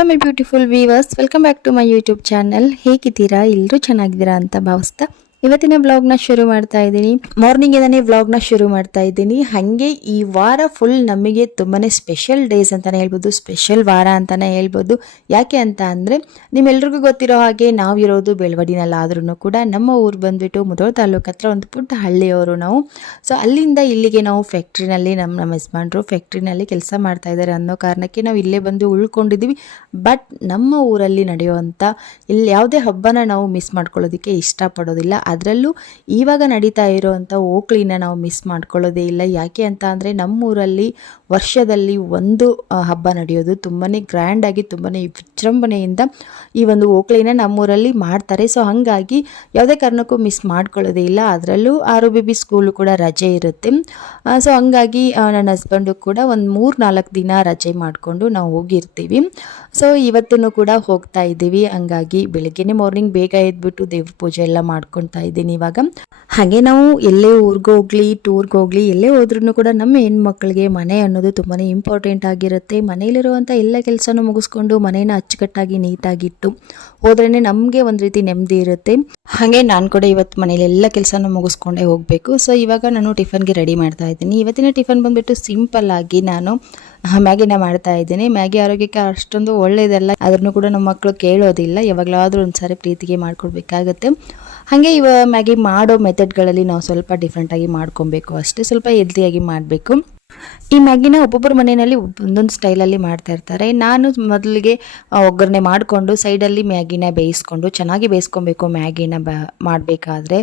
Hello my beautiful viewers welcome back to my YouTube channel ಹೇಗಿದ್ದೀರಾ? ಎಲ್ಲರೂ ಚೆನ್ನಾಗಿದ್ದೀರಾ ಅಂತ ಭಾವಿಸ್ತಾ ಇವತ್ತಿನ ವ್ಲಾಗ್ನ ಶುರು ಮಾಡ್ತಾ ಇದ್ದೀನಿ. ಮಾರ್ನಿಂಗ್ ಇಂದಾನೆ ವ್ಲಾಗ್ನ ಶುರು ಮಾಡ್ತಾ ಇದ್ದೀನಿ. ಹಾಗೆ ಈ ವಾರ ಫುಲ್ ನಮಗೆ ತುಂಬಾ ಸ್ಪೆಷಲ್ ಡೇಸ್ ಅಂತಾನೆ ಹೇಳ್ಬೋದು ಸ್ಪೆಷಲ್ ವಾರ ಅಂತಾನೆ ಹೇಳ್ಬೋದು. ಯಾಕೆ ಅಂತ ಅಂದರೆ, ನಿಮ್ಮೆಲ್ರಿಗೂ ಗೊತ್ತಿರೋ ಹಾಗೆ ನಾವು ಇರೋದು ಬೆಳವಡಿನಲ್ಲಾದ್ರೂ ಕೂಡ ನಮ್ಮ ಊರು ಬಂದ್ಬಿಟ್ಟು ಮುದೋಳ ತಾಲೂಕು ಹತ್ರ ಒಂದು ಪುಟ್ಟ ಹಳ್ಳಿಯವರು ನಾವು. ಸೊ ಅಲ್ಲಿಂದ ಇಲ್ಲಿಗೆ ನಾವು ಫ್ಯಾಕ್ಟ್ರಿನಲ್ಲಿ ನಮ್ಮ ನಮ್ಮ ಯಜಮಾನ್ರು ಫ್ಯಾಕ್ಟ್ರಿನಲ್ಲಿ ಕೆಲಸ ಮಾಡ್ತಾ ಇದ್ದಾರೆ ಅನ್ನೋ ಕಾರಣಕ್ಕೆ ನಾವು ಇಲ್ಲೇ ಬಂದು ಉಳ್ಕೊಂಡಿದ್ದೀವಿ ಬಟ್ ನಮ್ಮ ಊರಲ್ಲಿ ನಡೆಯುವಂಥ ಇಲ್ಲಿ ಯಾವುದೇ ಹಬ್ಬನ ನಾವು ಮಿಸ್ ಮಾಡ್ಕೊಳ್ಳೋದಕ್ಕೆ ಇಷ್ಟಪಡೋದಿಲ್ಲ. ಅದರಲ್ಲೂ ಇವಾಗ ನಡೀತಾ ಇರೋವಂಥ ಓಕ್ಳಿನ ನಾವು ಮಿಸ್ ಮಾಡ್ಕೊಳ್ಳೋದೇ ಇಲ್ಲ. ಯಾಕೆ ಅಂತ ಅಂದರೆ ನಮ್ಮೂರಲ್ಲಿ ವರ್ಷದಲ್ಲಿ ಒಂದು ಹಬ್ಬ ನಡೆಯೋದು ತುಂಬಾ ಗ್ರ್ಯಾಂಡಾಗಿ ತುಂಬಾ ವಿಜೃಂಭಣೆಯಿಂದ ಈ ಒಂದು ಓಕ್ಳಿನ ನಮ್ಮೂರಲ್ಲಿ ಮಾಡ್ತಾರೆ. ಸೊ ಹಾಗಾಗಿ ಯಾವುದೇ ಕಾರಣಕ್ಕೂ ಮಿಸ್ ಮಾಡ್ಕೊಳ್ಳೋದೇ ಇಲ್ಲ. ಅದರಲ್ಲೂ ಆರು ಬಿ ಸ್ಕೂಲು ಕೂಡ ರಜೆ ಇರುತ್ತೆ. ಸೊ ಹಂಗಾಗಿ ನನ್ನ ಹಸ್ಬೆಂಡು ಕೂಡ ಒಂದು ಮೂರು ನಾಲ್ಕು ದಿನ ರಜೆ ಮಾಡಿಕೊಂಡು ನಾವು ಹೋಗಿರ್ತೀವಿ. ಸೊ ಇವತ್ತೂ ಕೂಡ ಹೋಗ್ತಾ ಇದ್ದೀವಿ. ಹಂಗಾಗಿ ಬೆಳಗ್ಗೆನೇ ಮಾರ್ನಿಂಗ್ ಬೇಗ ಎದ್ಬಿಟ್ಟು ದೇವ್ರ ಪೂಜೆ ಎಲ್ಲ ಮಾಡ್ಕೊತಾ ಇದ್ದೀನಿ ಇವಾಗ. ಹಾಗೆ ನಾವು ಎಲ್ಲೇ ಊರಿಗೆ ಹೋಗ್ಲಿ ಟೂರ್ಗೆ ಹೋಗ್ಲಿ, ಎಲ್ಲೇ ಹೋದ್ರೂ ಕೂಡ ನಮ್ಮ ಹೆಣ್ಮಕ್ಳಿಗೆ ಮನೆ ಅನ್ನೋದು ತುಂಬಾ ಇಂಪಾರ್ಟೆಂಟ್ ಆಗಿರುತ್ತೆ. ಮನೇಲಿರುವಂಥ ಎಲ್ಲ ಕೆಲಸನೂ ಮುಗಿಸ್ಕೊಂಡು ಮನೇನ ಅಚ್ಚುಕಟ್ಟಾಗಿ ನೀಟಾಗಿಟ್ಟು ಹೋದ್ರೇ ನಮಗೆ ಒಂದು ರೀತಿ ನೆಮ್ಮದಿ ಇರುತ್ತೆ. ಹಾಗೆ ನಾನು ಕೂಡ ಇವತ್ತು ಮನೇಲಿ ಎಲ್ಲ ಕೆಲಸನೂ ಮುಗಿಸ್ಕೊಂಡೇ ಹೋಗಬೇಕು. ಸೊ ಇವಾಗ ನಾನು ಟಿಫನ್ಗೆ ರೆಡಿ ಮಾಡ್ತಾ ಇದ್ದೀನಿ. ಇವತ್ತಿನ ಟಿಫನ್ ಬಂದ್ಬಿಟ್ಟು ಸಿಂಪಲ್ ಆಗಿ ನಾನು ಮ್ಯಾಗಿನ ಮಾಡ್ತಾ ಇದ್ದೀನಿ. ಮ್ಯಾಗಿ ಆರೋಗ್ಯಕ್ಕೆ ಅಷ್ಟೊಂದು ಒಳ್ಳೆಯದಲ್ಲ ಅದನ್ನು ಕೂಡ ನಮ್ಮ ಮಕ್ಕಳು ಕೇಳೋದಿಲ್ಲ. ಯಾವಾಗಲಾದರೂ ಒಂದ್ಸಾರಿ ಪ್ರೀತಿಗೆ ಮಾಡ್ಕೊಡ್ಬೇಕಾಗತ್ತೆ. ಹಾಗೆ ಇವ ಮ್ಯಾಗಿ ಮಾಡೋ ಮೆಥಡ್ಗಳಲ್ಲಿ ನಾವು ಸ್ವಲ್ಪ ಡಿಫ್ರೆಂಟಾಗಿ ಮಾಡ್ಕೊಬೇಕು. ಅಷ್ಟೇ ಸ್ವಲ್ಪ ಹೆಲ್ತಿಯಾಗಿ ಮಾಡಬೇಕು. ಈ ಮ್ಯಾಗಿನ ಒಬ್ಬೊಬ್ಬರ ಮನೆಯಲ್ಲಿ ಒಂದೊಂದು ಸ್ಟೈಲಲ್ಲಿ ಮಾಡ್ತಾ ಇರ್ತಾರೆ. ನಾನು ಮೊದಲಿಗೆ ಒಗ್ಗರಣೆ ಮಾಡಿಕೊಂಡು ಸೈಡಲ್ಲಿ ಮ್ಯಾಗಿನ ಬೇಯಿಸ್ಕೊಂಡು ಚೆನ್ನಾಗಿ ಬೇಯಿಸ್ಕೊಬೇಕು ಮ್ಯಾಗಿನ ಬ, ಮಾಡಬೇಕಾದ್ರೆ.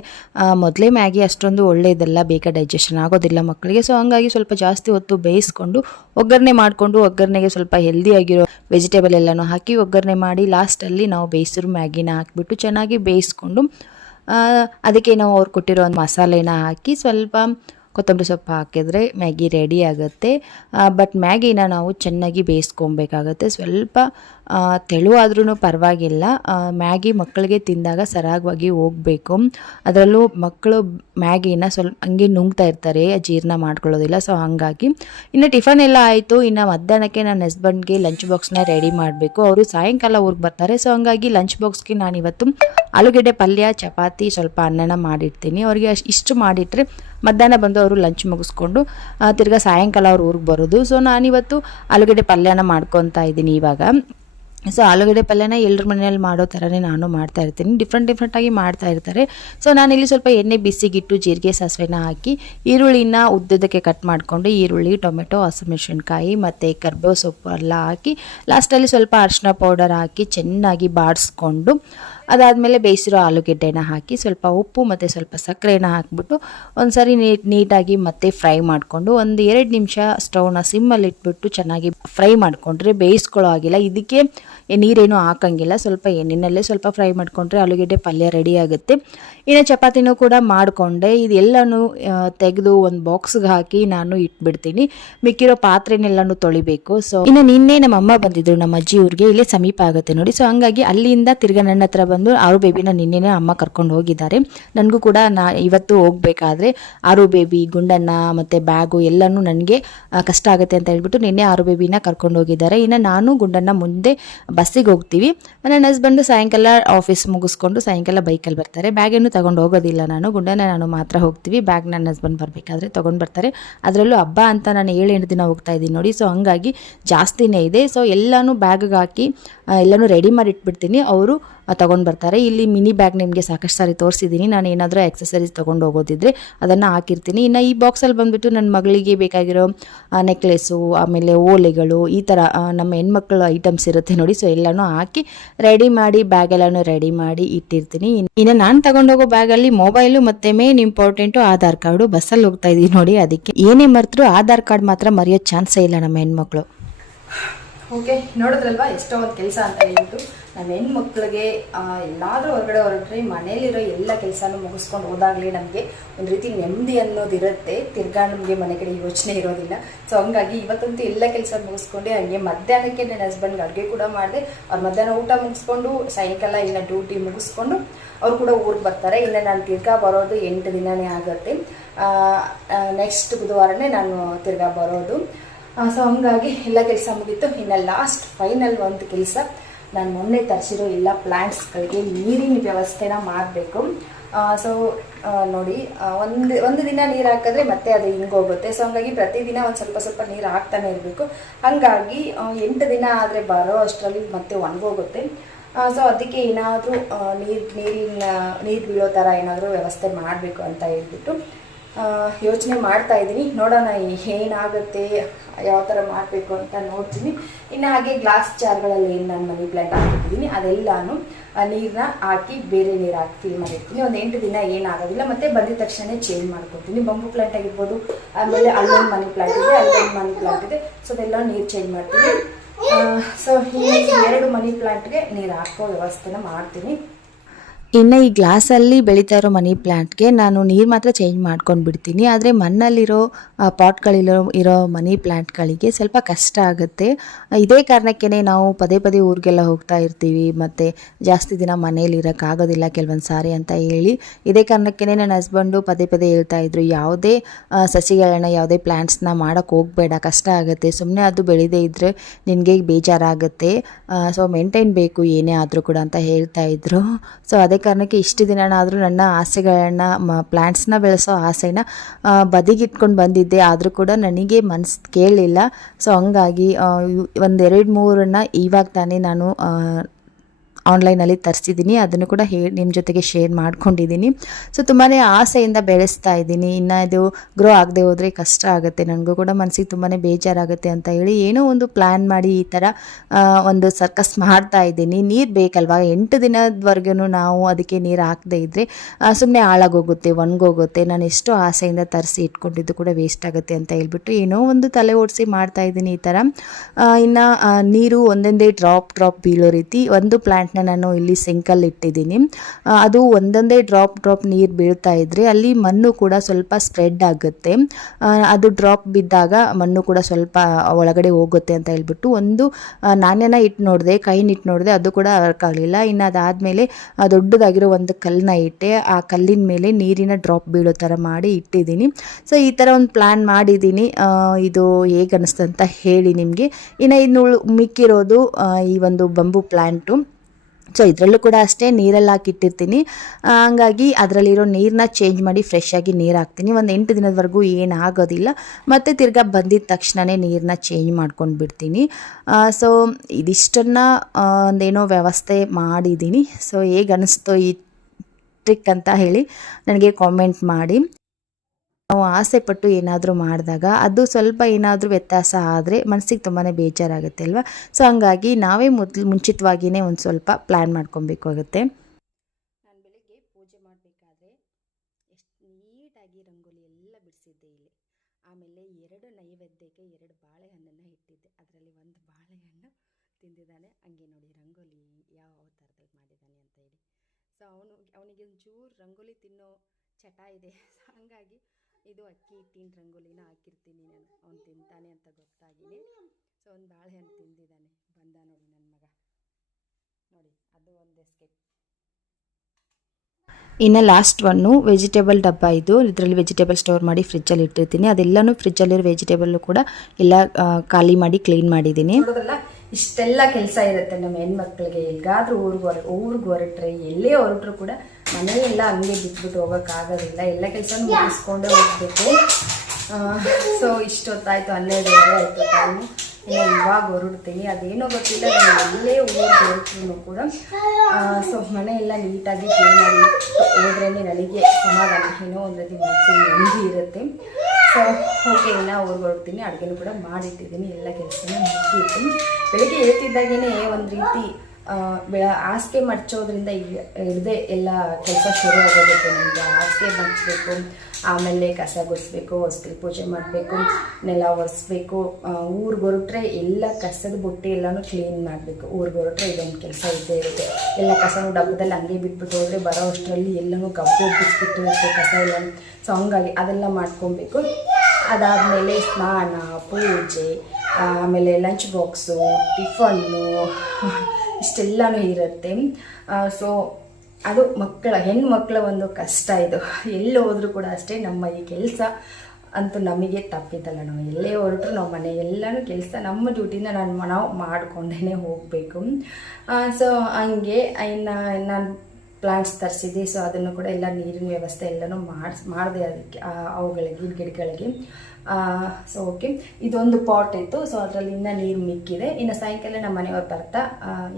ಮೊದಲೇ ಮ್ಯಾಗಿ ಅಷ್ಟೊಂದು ಒಳ್ಳೆಯದಲ್ಲ ಬೇಗ ಡೈಜೆಷನ್ ಆಗೋದಿಲ್ಲ ಮಕ್ಕಳಿಗೆ. ಸೊ ಹಂಗಾಗಿ ಸ್ವಲ್ಪ ಜಾಸ್ತಿ ಹೊತ್ತು ಬೇಯಿಸ್ಕೊಂಡು ಒಗ್ಗರಣೆ ಮಾಡಿಕೊಂಡು ಒಗ್ಗರಣೆಗೆ ಸ್ವಲ್ಪ ಹೆಲ್ದಿಯಾಗಿರೋ ವೆಜಿಟೇಬಲ್ ಎಲ್ಲನೂ ಹಾಕಿ ಒಗ್ಗರಣೆ ಮಾಡಿ ಲಾಸ್ಟಲ್ಲಿ ನಾವು ಬೇಯಿಸಿರೋ ಮ್ಯಾಗಿನ ಹಾಕಿಬಿಟ್ಟು ಚೆನ್ನಾಗಿ ಬೇಯಿಸ್ಕೊಂಡು ಅದಕ್ಕೆ ನಾವು ಅವ್ರು ಕೊಟ್ಟಿರೋ ಒಂದು ಮಸಾಲೆನ ಹಾಕಿ ಸ್ವಲ್ಪ ಕೊತ್ತಂಬರಿ ಸೊಪ್ಪು ಹಾಕಿದರೆ ಮ್ಯಾಗಿ ರೆಡಿ ಆಗುತ್ತೆ. ಬಟ್ ಮ್ಯಾಗಿನ ನಾವು ಚೆನ್ನಾಗಿ ಬೇಯಿಸ್ಕೊಬೇಕಾಗತ್ತೆ. ಸ್ವಲ್ಪ ತೆಳುವಾದ್ರೂ ಪರವಾಗಿಲ್ಲ. ಮ್ಯಾಗಿ ಮಕ್ಕಳಿಗೆ ತಿಂದಾಗ ಸರಾಗವಾಗಿ ಹೋಗಬೇಕು. ಅದರಲ್ಲೂ ಮಕ್ಕಳು ಮ್ಯಾಗಿನ ಸ್ವಲ್ಪ ಹಂಗೆ ನುಂಗ್ತಾ ಇರ್ತಾರೆ, ಜೀರ್ಣ ಮಾಡ್ಕೊಳ್ಳೋದಿಲ್ಲ. ಸೊ ಹಾಗಾಗಿ ಇನ್ನು ಟಿಫನ್ ಎಲ್ಲ ಆಯಿತು. ಇನ್ನು ಮಧ್ಯಾಹ್ನಕ್ಕೆ ನನ್ನ ಹಸ್ಬೆಂಡ್ಗೆ ಲಂಚ್ ಬಾಕ್ಸ್ನ ರೆಡಿ ಮಾಡಬೇಕು. ಅವರು ಸಾಯಂಕಾಲ ಊರಿಗೆ ಬರ್ತಾರೆ. ಸೊ ಹಂಗಾಗಿ ಲಂಚ್ ಬಾಕ್ಸ್ಗೆ ನಾನಿವತ್ತು ಆಲೂಗಡ್ಡೆ ಪಲ್ಯ, ಚಪಾತಿ ಸ್ವಲ್ಪ ಅನ್ನನ ಮಾಡಿರ್ತೀನಿ. ಅವರಿಗೆ ಇಷ್ಟು ಮಾಡಿಟ್ರೆ ಮಧ್ಯಾಹ್ನ ಬಂದು ಅವರು ಲಂಚ್ ಮುಗಿಸ್ಕೊಂಡು ತಿರ್ಗಾ ಸಾಯಂಕಾಲ ಅವ್ರು ಊರಿಗೆ ಬರೋದು. ಸೊ ನಾನಿವತ್ತು ಆಲೂಗಡ್ಡೆ ಪಲ್ಯನ ಮಾಡ್ಕೊತಾ ಇದ್ದೀನಿ ಇವಾಗ. ಸೊ ಆಲೂಗಡ್ಡೆ ಪಲ್ಯನ ಎಲ್ಲರ ಮನೆಯಲ್ಲಿ ಮಾಡೋ ಥರನೇ ನಾನು ಮಾಡ್ತಾ ಇರ್ತೀನಿ. ಡಿಫ್ರೆಂಟ್ ಡಿಫ್ರೆಂಟಾಗಿ ಮಾಡ್ತಾ ಇರ್ತಾರೆ. ಸೊ ನಾನಿಲ್ಲಿ ಸ್ವಲ್ಪ ಎಣ್ಣೆ, ಬಿಸಿಗಿಟ್ಟು, ಜೀರಿಗೆ, ಸಾಸಿವೆನ ಹಾಕಿ ಈರುಳ್ಳಿನ ಉದ್ದದಕ್ಕೆ ಕಟ್ ಮಾಡಿಕೊಂಡು ಈರುಳ್ಳಿ, ಟೊಮೆಟೊ, ಹಸಿಮೆಣ್ಸಿನ್ಕಾಯಿ ಮತ್ತು ಕರ್ಬೇವು ಸೊಪ್ಪು ಎಲ್ಲ ಹಾಕಿ ಲಾಸ್ಟಲ್ಲಿ ಸ್ವಲ್ಪ ಅರಿಶಿನ ಪೌಡರ್ ಹಾಕಿ ಚೆನ್ನಾಗಿ ಬಾಡಿಸ್ಕೊಂಡು ಅದಾದಮೇಲೆ ಬೇಯಿಸಿರೋ ಆಲೂಗೆಡ್ಡೆನ ಹಾಕಿ ಸ್ವಲ್ಪ ಉಪ್ಪು ಮತ್ತು ಸ್ವಲ್ಪ ಸಕ್ಕರೆನ ಹಾಕಿಬಿಟ್ಟು ಒಂದು ಸರಿ ನೀಟ್, ನೀಟಾಗಿ ಮತ್ತೆ ಫ್ರೈ ಮಾಡಿಕೊಂಡು ಒಂದು ಎರಡು ನಿಮಿಷ ಸ್ಟವ್ನ ಸಿಮ್ಮಲ್ಲಿ ಇಟ್ಬಿಟ್ಟು ಚೆನ್ನಾಗಿ ಫ್ರೈ ಮಾಡಿಕೊಂಡ್ರೆ ಬೇಯಿಸ್ಕೊಳ್ಳೋ ಆಗಿಲ್ಲ ಇದಕ್ಕೆ ನೀರೇನು ಹಾಕಂಗಿಲ್ಲ. ಸ್ವಲ್ಪ ಎಣ್ಣೆನಲ್ಲೇ ಸ್ವಲ್ಪ ಫ್ರೈ ಮಾಡಿಕೊಂಡ್ರೆ ಆಲೂಗೆಡ್ಡೆ ಪಲ್ಯ ರೆಡಿ ಆಗುತ್ತೆ. ಇನ್ನು ಚಪಾತಿನೂ ಕೂಡ ಮಾಡಿಕೊಂಡೆ. ಇದೆಲ್ಲನೂ ತೆಗೆದು ಒಂದು ಬಾಕ್ಸ್ಗೆ ಹಾಕಿ ನಾನು ಇಟ್ಬಿಡ್ತೀನಿ. ಮಿಕ್ಕಿರೋ ಪಾತ್ರೆನೆಲ್ಲನೂ ತೊಳಿಬೇಕು. ಸೊ ಇನ್ನು ನಿನ್ನೆ ನಮ್ಮ ಅಮ್ಮ ಬಂದಿದ್ರು ನಮ್ಮ ಅಜ್ಜಿ ಊರಿಗೆ. ಇಲ್ಲೇ ಸಮೀಪ ಆಗುತ್ತೆ ನೋಡಿ. ಸೊ ಹಂಗಾಗಿ ಅಲ್ಲಿಂದ ತಿರ್ಗಾ ನನ್ನ ಹತ್ರ ಆರು ಬೇಬಿನ ನಿನ್ನೆನೇ ಅಮ್ಮ ಕರ್ಕೊಂಡು ಹೋಗಿದ್ದಾರೆ. ನನಗೂ ಕೂಡ ನಾ ಇವತ್ತು ಹೋಗಬೇಕಾದ್ರೆ ಆರು ಬೇಬಿ ಗುಂಡಣ್ಣ ಮತ್ತು ಬ್ಯಾಗು ಎಲ್ಲನೂ ನನಗೆ ಕಷ್ಟ ಆಗುತ್ತೆ ಅಂತ ಹೇಳ್ಬಿಟ್ಟು ನಿನ್ನೆ ಆರು ಬೇಬಿನ ಕರ್ಕೊಂಡು ಹೋಗಿದ್ದಾರೆ. ಇನ್ನು ನಾನು ಗುಂಡನ್ನ ಮುಂದೆ ಬಸ್ಸಿಗೆ ಹೋಗ್ತೀವಿ. ನನ್ನ ಹಸ್ಬೆಂಡು ಸಾಯಂಕಾಲ ಆಫೀಸ್ ಮುಗಿಸ್ಕೊಂಡು ಸಾಯಂಕಾಲ ಬೈಕಲ್ಲಿ ಬರ್ತಾರೆ. ಬ್ಯಾಗೇನು ತೊಗೊಂಡು ಹೋಗೋದಿಲ್ಲ ನಾನು. ಗುಂಡನ್ನ ನಾನು ಮಾತ್ರ ಹೋಗ್ತೀವಿ. ಬ್ಯಾಗ್ ನನ್ನ ಹಸ್ಬೆಂಡ್ ಬರಬೇಕಾದ್ರೆ ತೊಗೊಂಡು ಬರ್ತಾರೆ. ಅದರಲ್ಲೂ ಹಬ್ಬ ಅಂತ ನಾನು ಏಳು ಎಂಟು ದಿನ ಹೋಗ್ತಾ ಇದ್ದೀನಿ ನೋಡಿ. ಸೊ ಹಂಗಾಗಿ ಜಾಸ್ತಿನೇ ಇದೆ. ಸೊ ಎಲ್ಲನೂ ಬ್ಯಾಗ್ಗೆ ಹಾಕಿ ಎಲ್ಲನೂ ರೆಡಿ ಮಾಡಿ ಇಟ್ಬಿಡ್ತೀನಿ ಅವರು ತೊಗೊಂಡು ಬರ್ತಾರೆ. ಇಲ್ಲಿ ಮಿನಿ ಬ್ಯಾಗ್ ನಿಮಗೆ ಸಾಕಷ್ಟು ಸಾರಿ ತೋರಿಸಿದ್ದೀನಿ ನಾನು ಏನಾದರೂ ಎಕ್ಸಸರೀಸ್ ತೊಗೊಂಡು ಹೋಗೋದಿದ್ರೆ ಅದನ್ನು ಹಾಕಿರ್ತೀನಿ. ಇನ್ನು ಈ ಬಾಕ್ಸಲ್ಲಿ ಬಂದುಬಿಟ್ಟು ನನ್ನ ಮಗಳಿಗೆ ಬೇಕಾಗಿರೋ ನೆಕ್ಲೆಸ್ಸು ಆಮೇಲೆ ಓಲೆಗಳು, ಈ ಥರ ನಮ್ಮ ಹೆಣ್ಮಕ್ಳು ಐಟಮ್ಸ್ ಇರುತ್ತೆ ನೋಡಿ. ಸೊ ಎಲ್ಲನೂ ಹಾಕಿ ರೆಡಿ ಮಾಡಿ ಬ್ಯಾಗ್ ಎಲ್ಲನೂ ರೆಡಿ ಮಾಡಿ ಇಟ್ಟಿರ್ತೀನಿ. ಇನ್- ಇನ್ನು ನಾನು ತಗೊಂಡೋಗೋ ಬ್ಯಾಗಲ್ಲಿ ಮೊಬೈಲು ಮತ್ತು ಮೇನ್ ಇಂಪಾರ್ಟೆಂಟು ಆಧಾರ್ ಕಾರ್ಡು ಬಸ್ಸಲ್ಲಿ ಹೋಗ್ತಾ ಇದ್ದೀನಿ ನೋಡಿ. ಅದಕ್ಕೆ ಏನೇ ಮರೆತರೂ ಆಧಾರ್ ಕಾರ್ಡ್ ಮಾತ್ರ ಮರೆಯೋ ಚಾನ್ಸೇ ಇಲ್ಲ ನಮ್ಮ ಹೆಣ್ಮಕ್ಳು. ಓಕೆ, ನೋಡಿದ್ರಲ್ವಾ? ಎಷ್ಟೋ ಒಂದು ಕೆಲಸ ಅಂತ ಹೇಳ್ಬಿಟ್ಟು ನಮ್ಮ ಹೆಣ್ಮಕ್ಳಿಗೆ ಎಲ್ಲಾದರೂ ಹೊರಗಡೆ ಹೊರಟ್ರೆ ಮನೇಲಿರೋ ಎಲ್ಲ ಕೆಲಸನೂ ಮುಗಿಸ್ಕೊಂಡು ಹೋದಾಗಲೇ ನಮಗೆ ಒಂದು ರೀತಿ ನೆಮ್ಮದಿ ಅನ್ನೋದಿರುತ್ತೆ. ತಿರ್ಗಾ ನಮಗೆ ಮನೆ ಕಡೆ ಯೋಚನೆ ಇರೋದಿಲ್ಲ. ಸೊ ಹಂಗಾಗಿ ಇವತ್ತಂತೂ ಎಲ್ಲ ಕೆಲಸ ಮುಗಿಸ್ಕೊಂಡೆ. ಹಂಗೆ ಮಧ್ಯಾಹ್ನಕ್ಕೆ ನನ್ನ ಹಸ್ಬೆಂಡ್ಗೆ ಅಡುಗೆ ಕೂಡ ಮಾಡಿದೆ. ಅವ್ರು ಮಧ್ಯಾಹ್ನ ಊಟ ಮುಗಿಸ್ಕೊಂಡು, ಸಾಯಂಕಾಲ ಇನ್ನು ಡ್ಯೂಟಿ ಮುಗಿಸ್ಕೊಂಡು ಅವ್ರು ಕೂಡ ಊರಿಗೆ ಬರ್ತಾರೆ. ಇನ್ನು ನಾನು ತಿರ್ಗಾ ಬರೋದು ಎಂಟು ದಿನನೇ ಆಗುತ್ತೆ. ನೆಕ್ಸ್ಟ್ ಬುಧವಾರನೇ ನಾನು ತಿರ್ಗಾ ಬರೋದು. ಸೊ ಹಂಗಾಗಿ ಎಲ್ಲ ಕೆಲಸ ಮುಗೀತು. ಇನ್ನು ಲಾಸ್ಟ್ ಫೈನಲ್ ಒಂದು ಕೆಲಸ. ನಾನು ಮೊನ್ನೆ ತರಿಸಿರೋ ಎಲ್ಲ ಪ್ಲ್ಯಾಂಟ್ಸ್ಗಳಿಗೆ ನೀರಿನ ವ್ಯವಸ್ಥೆನ ಮಾಡಬೇಕು. ಸೊ ನೋಡಿ ಒಂದು ಒಂದು ದಿನ ನೀರು ಹಾಕಿದ್ರೆ ಮತ್ತೆ ಅದು ಹಿಂಗೋಗುತ್ತೆ ಸೊ ಹಂಗಾಗಿ ಪ್ರತಿದಿನ ಒಂದು ಸ್ವಲ್ಪ ಸ್ವಲ್ಪ ನೀರು ಹಾಕ್ತಾನೆ ಇರಬೇಕು. ಹಂಗಾಗಿ ಎಂಟು ದಿನ ಆದರೆ ಬರೋ ಅಷ್ಟರಲ್ಲಿ ಮತ್ತೆ ಒಣಗೋಗುತ್ತೆ. ಸೊ ಅದಕ್ಕೆ ಏನಾದರೂ ನೀರು, ನೀರಿನ, ನೀರು ಬೀಳೋ ಥರ ಏನಾದರೂ ವ್ಯವಸ್ಥೆ ಮಾಡಬೇಕು ಅಂತ ಹೇಳ್ಬಿಟ್ಟು. ಯೋಚನೆ ಮಾಡ್ತಾ ಇದ್ದೀನಿ. ನೋಡೋಣ ಏನಾಗುತ್ತೆ, ಯಾವ ಥರ ಮಾಡಬೇಕು ಅಂತ ನೋಡ್ತೀನಿ. ಇನ್ನು ಹಾಗೆ ಗ್ಲಾಸ್ ಜಾರ್ಗಳಲ್ಲಿ ಏನು ನಾನು ಮನಿ ಪ್ಲ್ಯಾಂಟ್ ಹಾಕಿದ್ದೀನಿ, ಅದೆಲ್ಲಾನು ನೀರನ್ನ ಹಾಕಿ ಬೇರೆ ನೀರು ಹಾಕಿ ಫಿಲ್ ಮಾಡಿರ್ತೀನಿ. ಒಂದು ಎಂಟು ದಿನ ಏನಾಗೋದಿಲ್ಲ, ಮತ್ತೆ ಬಂದಿದ ತಕ್ಷಣ ಚೇಂಜ್ ಮಾಡ್ಕೊತೀನಿ ಬಂಬು ಪ್ಲಾಂಟ್ ಆಗಿರ್ಬೋದು, ಆಮೇಲೆ ಅಲ್ಲೊಂದು ಮನಿ ಪ್ಲಾಂಟ್ ಇದೆ ಅಲ್ಲೊಂದು ಮನಿ ಪ್ಲಾಂಟ್ ಇದೆ. ಸೊ ಅದೆಲ್ಲ ನೀರು ಚೇಂಜ್ ಮಾಡ್ತೀನಿ. ಸೊ ಈ ಎರಡು ಮನಿ ಪ್ಲಾಂಟ್ಗೆ ನೀರು ಹಾಕೋ ವ್ಯವಸ್ಥೆನ ಮಾಡ್ತೀನಿ. ಇನ್ನು ಈ ಗ್ಲಾಸಲ್ಲಿ ಬೆಳೀತಾ ಇರೋ ಮನಿ ಪ್ಲ್ಯಾಂಟ್ಗೆ ನಾನು ನೀರು ಮಾತ್ರ ಚೇಂಜ್ ಮಾಡ್ಕೊಂಡು ಬಿಡ್ತೀನಿ ಆದರೆ ಮಣ್ಣಲ್ಲಿರೋ ಪಾಟ್ಗಳಿರೋ, ಇರೋ ಮನಿ ಪ್ಲ್ಯಾಂಟ್ಗಳಿಗೆ ಸ್ವಲ್ಪ ಕಷ್ಟ ಆಗುತ್ತೆ. ಇದೇ ಕಾರಣಕ್ಕೇ ನಾವು ಪದೇ ಪದೇ ಊರಿಗೆಲ್ಲ ಹೋಗ್ತಾ ಇರ್ತೀವಿ. ಮತ್ತು ಜಾಸ್ತಿ ದಿನ ಮನೇಲಿ ಇರೋಕ್ಕಾಗೋದಿಲ್ಲ ಕೆಲವೊಂದು ಸಾರಿ ಅಂತ ಹೇಳಿ. ಇದೇ ಕಾರಣಕ್ಕೇ ನನ್ನ ಹಸ್ಬೆಂಡು ಪದೇ ಪದೇ ಹೇಳ್ತಾ ಇದ್ರು, ಯಾವುದೇ ಸಸಿಗಳನ್ನ, ಯಾವುದೇ ಪ್ಲ್ಯಾಂಟ್ಸ್ನ ಮಾಡೋಕ್ಕೆ ಹೋಗಬೇಡ, ಕಷ್ಟ ಆಗುತ್ತೆ. ಸುಮ್ಮನೆ ಅದು ಬೆಳೆದೇ ಇದ್ದರೆ ನಿನಗೆ ಬೇಜಾರಾಗುತ್ತೆ. ಸೊ ಮೇಂಟೈನ್ ಬೇಕು, ಏನೇ ಆದರೂ ಕೂಡ, ಅಂತ ಹೇಳ್ತಾ ಇದ್ರು. ಸೊ ಅದೇ ಕಾರಣಕ್ಕೆ ಇಷ್ಟು ದಿನನಾದರೂ ನನ್ನ ಆಸೆಗಳನ್ನ, ಮ ಪ್ಲ್ಯಾಂಟ್ಸ್ನ ಬೆಳೆಸೋ ಆಸೆನ ಬದಿಗಿಟ್ಕೊಂಡು ಬಂದಿದ್ದೆ. ಆದರೂ ಕೂಡ ನನಗೆ ಮನ್ಸು ಕೇಳಲಿಲ್ಲ ಸೊ ಹಂಗಾಗಿ ಒಂದೆರಡು ಮೂರನ್ನು ಇವಾಗ ತಾನೇ ನಾನು ಆನ್ಲೈನಲ್ಲಿ ತರಿಸಿದ್ದೀನಿ ಅದನ್ನು ಕೂಡ ಹೇ ನಿಮ್ಮ ಜೊತೆಗೆ ಶೇರ್ ಮಾಡ್ಕೊಂಡಿದ್ದೀನಿ ಸೊ ತುಂಬಾ ಆಸೆಯಿಂದ ಬೆಳೆಸ್ತಾ ಇದ್ದೀನಿ ಇನ್ನು ಇದು ಗ್ರೋ ಆಗದೆ ಹೋದರೆ ಕಷ್ಟ ಆಗುತ್ತೆ. ನನಗೂ ಕೂಡ ಮನಸ್ಸಿಗೆ ತುಂಬಾ ಬೇಜಾರಾಗುತ್ತೆ ಅಂತ ಹೇಳಿ ಏನೋ ಒಂದು ಪ್ಲ್ಯಾನ್ ಮಾಡಿ ಈ ಥರ ಒಂದು ಸರ್ಕಸ್ ಮಾಡ್ತಾ ಇದ್ದೀನಿ ನೀರು ಬೇಕಲ್ವಾ? ಎಂಟು ದಿನದವರೆಗೂ ನಾವು ಅದಕ್ಕೆ ನೀರು ಹಾಕದೇ ಇದ್ದರೆ ಸುಮ್ಮನೆ ಹಾಳಾಗೋಗುತ್ತೆ, ಒಣಗೋಗುತ್ತೆ. ನಾನು ಎಷ್ಟೋ ಆಸೆಯಿಂದ ತರಿಸಿ ಇಟ್ಕೊಂಡಿದ್ದು ಕೂಡ ವೇಸ್ಟ್ ಆಗುತ್ತೆ ಅಂತ ಹೇಳ್ಬಿಟ್ಟು ಏನೋ ಒಂದು ತಲೆ ಓಡಿಸಿ ಮಾಡ್ತಾ ಇದ್ದೀನಿ ಈ ಥರ ಇನ್ನು ನೀರು ಒಂದೊಂದೇ ಡ್ರಾಪ್ ಡ್ರಾಪ್ ಬೀಳೋ ರೀತಿ ಒಂದು ಪ್ಲ್ಯಾಂಟ್ನ ನಾನು ಇಲ್ಲಿ ಸಿಂಕಲ್ಲಿ ಇಟ್ಟಿದ್ದೀನಿ. ಅದು ಒಂದೊಂದೇ ಡ್ರಾಪ್ ಡ್ರಾಪ್ ನೀರು ಬೀಳ್ತಾ ಇದ್ದರೆ ಅಲ್ಲಿ ಮಣ್ಣು ಕೂಡ ಸ್ವಲ್ಪ ಸ್ಪ್ರೆಡ್ ಆಗುತ್ತೆ. ಅದು ಡ್ರಾಪ್ ಬಿದ್ದಾಗ ಮಣ್ಣು ಕೂಡ ಸ್ವಲ್ಪ ಒಳಗಡೆ ಹೋಗುತ್ತೆ ಅಂತ ಹೇಳ್ಬಿಟ್ಟು ಒಂದು ನಾಣ್ಯನ ಇಟ್ಟು ನೋಡಿದೆ, ಕೈನ ಇಟ್ಟು ನೋಡಿದೆ, ಅದು ಕೂಡ ವರ್ಕ್ ಆಗಲಿಲ್ಲ. ಇನ್ನು ಅದಾದಮೇಲೆ ದೊಡ್ಡದಾಗಿರೋ ಒಂದು ಕಲ್ಲನ್ನ ಇಟ್ಟೆ, ಆ ಕಲ್ಲಿನ ಮೇಲೆ ನೀರಿನ ಡ್ರಾಪ್ ಬೀಳೋ ಥರ ಮಾಡಿ ಇಟ್ಟಿದ್ದೀನಿ. ಸೊ ಈ ಥರ ಒಂದು ಪ್ಲ್ಯಾನ್ ಮಾಡಿದ್ದೀನಿ. ಇದು ಹೇಗೆ ಅನಿಸ್ತು ಅಂತ ಹೇಳಿ ನಿಮಗೆ. ಇನ್ನು ಇನ್ನು ಮಿಕ್ಕಿರೋದು ಈ ಒಂದು ಬಂಬು ಪ್ಲ್ಯಾಂಟು ಸೊ ಇದರಲ್ಲೂ ಕೂಡ ಅಷ್ಟೇ ನೀರಲ್ಲಿ ಹಾಕಿಟ್ಟಿರ್ತೀನಿ ಹಂಗಾಗಿ ಅದರಲ್ಲಿರೋ ನೀರನ್ನ ಚೇಂಜ್ ಮಾಡಿ ಫ್ರೆಶ್ ಆಗಿ ನೀರು ಹಾಕ್ತೀನಿ ಒಂದು ಎಂಟು ದಿನದವರೆಗೂ ಏನಾಗೋದಿಲ್ಲ ಮತ್ತು ತಿರ್ಗಾ ಬಂದಿದ ತಕ್ಷಣವೇ ನೀರನ್ನ ಚೇಂಜ್ ಮಾಡ್ಕೊಂಡು ಬಿಡ್ತೀನಿ. ಸೊ ಇದಿಷ್ಟನ್ನು ಒಂದೇನೋ ವ್ಯವಸ್ಥೆ ಮಾಡಿದ್ದೀನಿ ಸೊ ಹೇಗೆ ಅನಿಸ್ತೋ ಈ ಟ್ರಿಕ್ ಅಂತ ಹೇಳಿ ನನಗೆ ಕಾಮೆಂಟ್ ಮಾಡಿ. ನಾವು ಆಸೆ ಪಟ್ಟು ಏನಾದರೂ ಮಾಡಿದಾಗ ಅದು ಸ್ವಲ್ಪ ಏನಾದರೂ ವ್ಯತ್ಯಾಸ ಆದರೆ ಮನಸ್ಸಿಗೆ ತುಂಬಾ ಬೇಜಾರಾಗುತ್ತೆ ಅಲ್ವಾ? ಸೊ ಹಂಗಾಗಿ ನಾವೇ ಮೊದಲು ಮುಂಚಿತವಾಗಿಯೇ ಒಂದು ಸ್ವಲ್ಪ ಪ್ಲ್ಯಾನ್ ಮಾಡ್ಕೊಬೇಕಾಗುತ್ತೆ ನಾನು ಬೆಳಿಗ್ಗೆ ಪೂಜೆ ಮಾಡಬೇಕಾದ್ರೆ ಎಷ್ಟು ನೀಟಾಗಿ ರಂಗೋಲಿ ಎಲ್ಲ ಬಿಡಿಸಿದ್ದೆ ಇಲ್ಲಿ. ಆಮೇಲೆ ಎರಡು ನೈವೇದ್ಯಕ್ಕೆ ಎರಡು ಬಾಳೆಹಣ್ಣನ್ನು ಇಟ್ಟಿದ್ದೆ. ಅದರಲ್ಲಿ ಒಂದು ಬಾಳೆಹಣ್ಣು ತಿಂದಿದ್ದಾನೆ. ಹಂಗೆ ನೋಡಿ ರಂಗೋಲಿ ಯಾವ ಥರದಲ್ಲಿ ಮಾಡಿದ್ದಾನೆ ಅಂತ ಹೇಳಿ. ಸೊ ಅವನು ಅವನಿಗೆ ಒಂಚೂರು ರಂಗೋಲಿ ತಿನ್ನೋ ಚಟ ಇದೆ. ಹಾಗಾಗಿ ಹಂಗಾಗಿ ಇದು ಅಕ್ಕಿ ಹಿಟ್ಟಿನ ರಂಗೋಲಿನ ಹಾಕಿರ್ತೀನಿ ನಾನು. ಅವ್ನು ತಿಂತಾನೆ ಅಂತ ಗೊತ್ತಾಗಿನಿ ಸೊ ಒಂದು ಬಾಳೆಹಣ್ಣು ತಿಂದಿದ್ದಾನೆ. ಬಂದ ನೋಡಿ ನನ್ನ ಮಗ. ನೋಡಿ, ಅದು ಒಂದು ಎಸ್ಕೇಪ್ ಇನ್ನು ಲಾಸ್ಟ್ ಒನ್ನು ವೆಜಿಟೇಬಲ್ ಡಬ್ಬ ಇದು. ಇದರಲ್ಲಿ ವೆಜಿಟೇಬಲ್ ಸ್ಟೋರ್ ಮಾಡಿ ಫ್ರಿಜ್ಜಲ್ಲಿ ಇಟ್ಟಿರ್ತೀನಿ. ಅದೆಲ್ಲನೂ ಫ್ರಿಜ್ಜಲ್ಲಿರೋ ವೆಜಿಟೇಬಲ್ಲು ಕೂಡ ಎಲ್ಲ ಖಾಲಿ ಮಾಡಿ ಕ್ಲೀನ್ ಮಾಡಿದ್ದೀನಿ. ಇಷ್ಟೆಲ್ಲ ಕೆಲಸ ಇರುತ್ತೆ ನಮ್ಮ ಹೆಣ್ಮಕ್ಳಿಗೆ. ಎಲ್ಲಿಗಾದ್ರೂ ಊರಿಗೆ ಹೊರ, ಊರಿಗೆ ಹೊರಟ್ರೆ, ಎಲ್ಲೇ ಹೊರಟ್ರು ಕೂಡ ಮನೆಯೆಲ್ಲ ಹಂಗೆ ಬಿಟ್ಬಿಟ್ಟು ಹೋಗೋಕ್ಕಾಗೋದಿಲ್ಲ ಎಲ್ಲ ಕೆಲಸನೂ ಮುಗಿಸ್ಕೊಂಡೇ ಹೋಗ್ಬೇಕು. ಸೊ ಇಷ್ಟೊತ್ತಾಯ್ತು ಹನ್ನೆರಡುವರೆ ಆಯಿತು ಟೈಮು ಇನ್ನು ಇವಾಗ ಹೊರಡ್ತೀನಿ. ಅದೇನೋ ಗೊತ್ತಿಲ್ಲ, ನಾನು ಎಲ್ಲೇ ಊರಿಗೆ ಹೊರಟ್ರು ಕೂಡ. ಸೊ ಮನೆ ಎಲ್ಲ ನೀಟಾಗಿ ಮಾಡಿ ಹೋದ್ರೇ ನನಗೆ ಸಮಾಧಾನ. ಏನೋ ಒಂದು ರೀತಿ ಇರುತ್ತೆ. ಸೊ ಓಕೆ ಇನ್ನು ಊರಿಗೆ ಹೊರಡ್ತೀನಿ. ಅಡುಗೆನೂ ಕೂಡ ಮಾಡಿಟ್ಟಿದ್ದೀನಿ. ಎಲ್ಲ ಕೆಲಸನೂ ಮುಗಿಯಿತು. ಬೆಳಗ್ಗೆ ಹೇಳ್ತಿದ್ದಾಗೇ ಒಂದು ರೀತಿ ಹಾಸಿಗೆ ಮಡ್ಚೋದ್ರಿಂದ ಹಿಡ್ದೆ ಎಲ್ಲ ಕೆಲಸ ಶುರು ಆಗೋದಕ್ಕೆ ನಮಗೆ ಹಾಸಿಗೆ ಮಡ್ಚಬೇಕು ಆಮೇಲೆ ಕಸ ಗುಡಿಸ್ಬೇಕು, ಹೊಸ್ತಿಲ್ ಪೂಜೆ ಮಾಡಬೇಕು, ನೆಲ ಒರೆಸ್ಬೇಕು. ಊರಿಗೆ ಹೊರಟ್ರೆ ಎಲ್ಲ ಕಸದ ಬುಟ್ಟಿ ಎಲ್ಲನೂ ಕ್ಲೀನ್ ಮಾಡಬೇಕು. ಊರಿಗೆ ಹೊರಟ್ರೆ ಇದೊಂದು ಕೆಲಸ ಇದ್ದೇ ಇರುತ್ತೆ. ಎಲ್ಲ ಕಸನೂ ಡಬ್ಬದಲ್ಲಿ ಹಂಗೆ ಬಿಟ್ಬಿಟ್ಟು ಹೋದರೆ ಬರೋ ಅಷ್ಟರಲ್ಲಿ ಎಲ್ಲನೂ ಗಬ್ಬು ಬಿಟ್ಬಿಟ್ಟಿರುತ್ತೆ ಕಸ ಎಲ್ಲ. ಸೊ ಹಂಗಾಗಿ ಅದೆಲ್ಲ ಮಾಡ್ಕೊಬೇಕು. ಅದಾದಮೇಲೆ ಸ್ನಾನ, ಪೂಜೆ, ಆಮೇಲೆ ಲಂಚ್ ಬಾಕ್ಸು ಟಿಫನ್ನು ಇಷ್ಟೆಲ್ಲನೂ ಇರುತ್ತೆ. ಸೊ ಅದು ಮಕ್ಕಳ ಹೆಣ್ಣು ಮಕ್ಕಳ ಒಂದು ಕಷ್ಟ ಇದು. ಎಲ್ಲಿ ಹೋದರೂ ಕೂಡ ಅಷ್ಟೇ ನಮ್ಮ ಈ ಕೆಲಸ ಅಂತೂ ನಮಗೆ ತಪ್ಪಿದ್ದಲ್ಲ ನಾವು. ಎಲ್ಲೇ ಹೊರಟ್ರು ನಾವು ಮನೆ ಎಲ್ಲನೂ ಕೆಲಸ ನಮ್ಮ ಡ್ಯೂಟಿನ ನಾನು ನಾವು ಮಾಡಿಕೊಂಡೇ ಹೋಗಬೇಕು. ಸೊ ಹಂಗೆ, ಇನ್ನು ನಾನು ಪ್ಲಾಂಟ್ಸ್ ತರಿಸಿದ್ದೆ ಸೊ ಅದನ್ನು ಕೂಡ ಎಲ್ಲ ನೀರಿನ ವ್ಯವಸ್ಥೆ ಎಲ್ಲನೂ ಮಾಡಿಸ್, ಮಾಡಿದೆ ಅದಕ್ಕೆ ಅವುಗಳಿಗೆ, ಗಿಡಗಳಿಗೆ. ಸೊ ಓಕೆ ಇದೊಂದು ಪಾಟ್ ಇತ್ತು ಸೊ ಅದರಲ್ಲಿ ಇನ್ನೂ ನೀರು ಮಿಕ್ಕಿದೆ. ಇನ್ನು ಸಾಯಂಕಾಲ ನಮ್ಮ ಮನೆಯವ್ರು ಬರ್ತಾ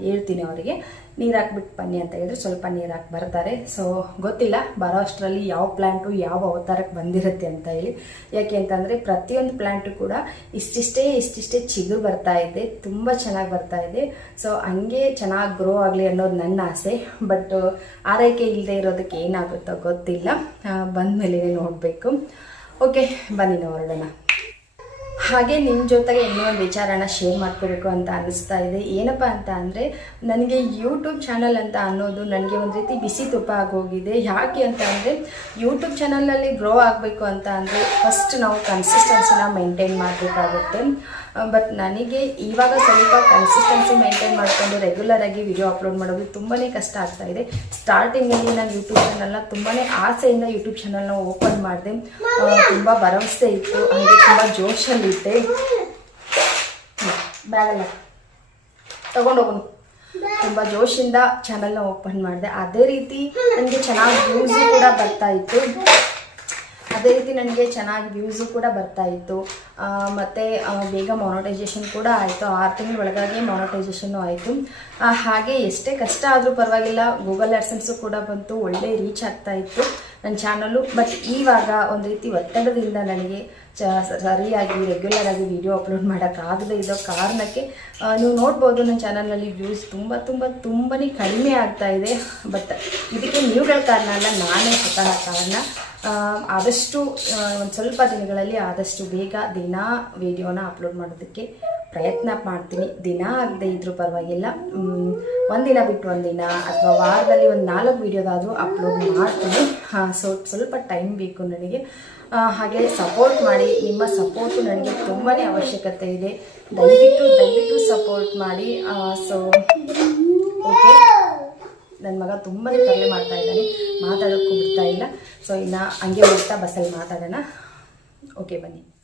ಹೇಳ್ತೀನಿ ಅವರಿಗೆ. ನೀರು ಹಾಕ್ಬಿಟ್ಟು ಬನ್ನಿ ಅಂತ ಹೇಳಿದ್ರೆ, ಸ್ವಲ್ಪ ನೀರು ಹಾಕಿ ಬರ್ತಾರೆ. ಸೊ ಗೊತ್ತಿಲ್ಲ, ಬರೋ ಅಷ್ಟರಲ್ಲಿ ಯಾವ ಪ್ಲ್ಯಾಂಟು ಯಾವ ಅವತಾರಕ್ಕೆ ಬಂದಿರುತ್ತೆ ಅಂತ ಹೇಳಿ. ಯಾಕೆ ಅಂತಂದರೆ ಪ್ರತಿಯೊಂದು ಪ್ಲ್ಯಾಂಟು ಕೂಡ ಇಷ್ಟಿಷ್ಟೇ ಇಷ್ಟಿಷ್ಟೇ ಚಿಗುರು ಬರ್ತಾ ಇದೆ, ತುಂಬ ಚೆನ್ನಾಗಿ ಬರ್ತಾ ಇದೆ. ಸೊ ಹಂಗೆ ಚೆನ್ನಾಗಿ ಗ್ರೋ ಆಗಲಿ ಅನ್ನೋದು ನನ್ನ ಆಸೆ. ಬಟ್ ಆರೈಕೆ ಇಲ್ಲದೆ ಇರೋದಕ್ಕೆ ಏನಾಗುತ್ತೋ ಗೊತ್ತಿಲ್ಲ. ಬಂದಮೇಲೆ ನೋಡಬೇಕು. ಓಕೆ, ಬನ್ನಿ ನಾವು ಹೊರಡೋಣ. ಹಾಗೆ ನಿಮ್ಮ ಜೊತೆಗೆ ಇನ್ನೂ ಒಂದು ವಿಚಾರನ ಶೇರ್ ಮಾಡ್ಕೋಬೇಕು ಅಂತ ಅನ್ನಿಸ್ತಾ ಇದೆ. ಏನಪ್ಪ ಅಂತ ಅಂದರೆ, ನನಗೆ ಯೂಟ್ಯೂಬ್ ಚಾನಲ್ ಅಂತ ಅನ್ನೋದು ನನಗೆ ಒಂದು ರೀತಿ ಬಿಸಿ ತುಪ್ಪ ಆಗೋಗಿದೆ. ಯಾಕೆ ಅಂತ ಅಂದರೆ ಯೂಟ್ಯೂಬ್ ಚಾನಲಲ್ಲಿ ಗ್ರೋ ಆಗಬೇಕು ಅಂತ ಅಂದರೆ ಫಸ್ಟ್ ನಾವು ಕನ್ಸಿಸ್ಟೆನ್ಸಿನ ಮೇಂಟೈನ್ ಮಾಡಬೇಕಾಗುತ್ತೆ. ಬಟ್ ನನಗೆ ಇವಾಗ ಸ್ವಲ್ಪ ಕನ್ಸಿಸ್ಟೆನ್ಸಿ ಮೇಂಟೈನ್ ಮಾಡಿಕೊಂಡು ರೆಗ್ಯುಲರ್ ಆಗಿ ವಿಡಿಯೋ ಅಪ್ಲೋಡ್ ಮಾಡೋದು ತುಂಬಾ ಕಷ್ಟ ಆಗ್ತಾ ಇದೆ. ಸ್ಟಾರ್ಟಿಂಗಲ್ಲಿ ನಾನು ಯೂಟ್ಯೂಬ್ ಚಾನಲ್ನ ತುಂಬಾ ಆಸೆಯಿಂದ ಯೂಟ್ಯೂಬ್ ಚಾನಲ್ನ ಓಪನ್ ಮಾಡಿದೆ. ತುಂಬ ಭರವಸೆ ಇತ್ತು, ಹಾಗೆ ತುಂಬ ಜೋಶಲ್ಲಿದ್ದೆ ಬ್ಯಾಗಲ್ಲ ತಗೊಂಡೋಗೋನು ತುಂಬ ಜೋಶಿಂದ ಚಾನಲ್ನ ಓಪನ್ ಮಾಡಿದೆ. ಅದೇ ರೀತಿ ನನಗೆ ಚೆನ್ನಾಗಿ ವ್ಯೂಸು ಕೂಡ ಬರ್ತಾ ಇತ್ತು. ಅದೇ ರೀತಿ ನನಗೆ ಚೆನ್ನಾಗಿ ವ್ಯೂಸು ಕೂಡ ಬರ್ತಾ ಇತ್ತು. ಮತ್ತು ಬೇಗ ಮಾನಿಟೈಸೇಷನ್ ಕೂಡ ಆಯಿತು. ಆರು ತಿಂಗಳ ಒಳಗಾಗಿ ಮಾನಿಟೈಸೇಷನ್ನು ಆಯಿತು. ಹಾಗೆ ಎಷ್ಟೇ ಕಷ್ಟ ಆದರೂ ಪರವಾಗಿಲ್ಲ ಗೂಗಲ್ ಆ್ಯಡ್ಸನ್ಸು ಕೂಡ ಬಂತು. ಒಳ್ಳೆ ರೀಚ್ ಆಗ್ತಾ ಇತ್ತು ನನ್ನ ಚಾನಲ್ಲು ಬಟ್ ಇವಾಗ ಒಂದು ರೀತಿ ಒತ್ತಡದಿಂದ ನನಗೆ ಚ, ಸರಿಯಾಗಿ ರೆಗ್ಯುಲರ್ ಆಗಿ ವಿಡಿಯೋ ಅಪ್ಲೋಡ್ ಮಾಡೋಕ್ಕಾಗದೇ ಇರೋ ಕಾರಣಕ್ಕೆ ನೀವು ನೋಡ್ಬೋದು ನನ್ನ ಚಾನಲ್ನಲ್ಲಿ ವ್ಯೂಸ್ ತುಂಬ ತುಂಬ ತುಂಬಾ ಕಡಿಮೆ ಆಗ್ತಾ ಇದೆ. ಬಟ್ ಇದಕ್ಕೆ ನೀವುಗಳ ಕಾರಣ ಅಲ್ಲ, ನಾನೇ ಸ್ವತಃ ಕಾರಣ. ಆದಷ್ಟು ಒಂದು ಸ್ವಲ್ಪ ದಿನಗಳಲ್ಲಿ ಆದಷ್ಟು ಬೇಗ ದಿನ ವಿಡಿಯೋನ ಅಪ್ಲೋಡ್ ಮಾಡೋದಕ್ಕೆ ಪ್ರಯತ್ನ ಮಾಡ್ತೀನಿ. ದಿನ ಆಗದೆ ಇದ್ರೂ ಪರವಾಗಿಲ್ಲ. ಒಂದಿನ ಬಿಟ್ಟು ಒಂದಿನ ಅಥವಾ ವಾರದಲ್ಲಿ ಒಂದು ನಾಲ್ಕು ವಿಡಿಯೋದಾದರೂ ಅಪ್ಲೋಡ್ ಮಾಡ್ತೀನಿ. ಸೊ, ಸ್ವಲ್ಪ ಟೈಮ್ ಬೇಕು ನನಗೆ. ಹಾಗೆ ಸಪೋರ್ಟ್ ಮಾಡಿ, ನಿಮ್ಮ ಸಪೋರ್ಟು ನನಗೆ ತುಂಬಾ ಅವಶ್ಯಕತೆ ಇದೆ. ದಯವಿಟ್ಟು ದಯವಿಟ್ಟು ಸಪೋರ್ಟ್ ಮಾಡಿ. ಸೊ ಓಕೆ ನನ್ನ ಮಗ ತುಂಬಾ ತರಲೆ ಮಾಡ್ತಾ ಇದ್ದಾನೆ. ಮಾತಾಡೋಕ್ಕೂ ಬಿಡ್ತಾ ಇಲ್ಲ. ಸೊ ಇನ್ನು ಹಂಗೆ ಹೋಗ್ತಾ ಬಸ್ಸಲ್ಲಿ ಮಾತಾಡೋಣ. ಓಕೆ ಬನ್ನಿ.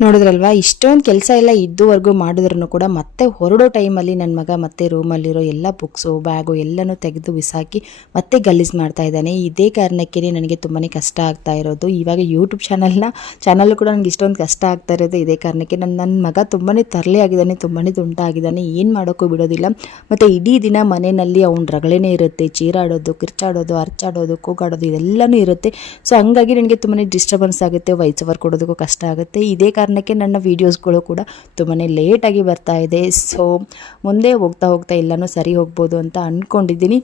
ನೋಡಿದ್ರಲ್ವಾ? ಇಷ್ಟೊಂದು ಕೆಲಸ ಎಲ್ಲ ಇದ್ದುವರೆಗೂ ಮಾಡಿದ್ರು ಕೂಡ ಮತ್ತೆ ಹೊರಡೋ ಟೈಮಲ್ಲಿ ನನ್ನ ಮಗ ಮತ್ತೆ ರೂಮಲ್ಲಿರೋ ಎಲ್ಲ ಬುಕ್ಸು, ಬ್ಯಾಗು ಎಲ್ಲನೂ ತೆಗೆದು ಬಿಸಾಕಿ ಮತ್ತೆ ಗಲೀಜು ಮಾಡ್ತಾ ಇದ್ದಾನೆ. ಇದೇ ಕಾರಣಕ್ಕೆ ನನಗೆ ತುಂಬಾ ಕಷ್ಟ ಆಗ್ತಾ ಇರೋದು. ಇವಾಗ ಯೂಟ್ಯೂಬ್ ಚಾನಲ್ನ ಚಾನಲ್ ಕೂಡ ನನಗೆ ಇಷ್ಟೊಂದು ಕಷ್ಟ ಆಗ್ತಾ ಇರೋದು. ಇದೇ ಕಾರಣಕ್ಕೆ ನನ್ನ ನನ್ನ ಮಗ ತುಂಬಾ ತರಲೆ ಆಗಿದ್ದಾನೆ ತುಂಬಾ ದುಂಟಾಗಿದ್ದಾನೆ ಏನು ಮಾಡೋಕ್ಕೂ ಬಿಡೋದಿಲ್ಲ. ಮತ್ತು ಇಡೀ ದಿನ ಮನೆಯಲ್ಲಿ ಅವ್ನ ರಗಳೇನೇ ಇರುತ್ತೆ. ಚೀರಾಡೋದು, ಕಿರ್ಚಾಡೋದು ಅರ್ಚಾಡೋದು ಕೂಗಾಡೋದು ಇದೆಲ್ಲನೂ ಇರುತ್ತೆ. ಸೊ ಹಂಗಾಗಿ ನನಗೆ ತುಂಬಾ ಡಿಸ್ಟರ್ಬೆನ್ಸ್ ಆಗುತ್ತೆ. ವಾಯ್ಸ್ ಓವರ್ ಕೊಡೋದಕ್ಕೂ ಕಷ್ಟ ಆಗುತ್ತೆ. ಇದೇ ಕಾರಣಕ್ಕೆ ನನ್ನ ವೀಡಿಯೋಸ್ಗಳು ಕೂಡ ತುಂಬಾ ಲೇಟಾಗಿ ಬರ್ತಾ ಇದೆ. ಸೊ ಮುಂದೆ ಹೋಗ್ತಾ ಹೋಗ್ತಾ ಎಲ್ಲನೂ ಸರಿ ಹೋಗ್ಬೋದು ಅಂತ ಅಂದ್ಕೊಂಡಿದ್ದೀನಿ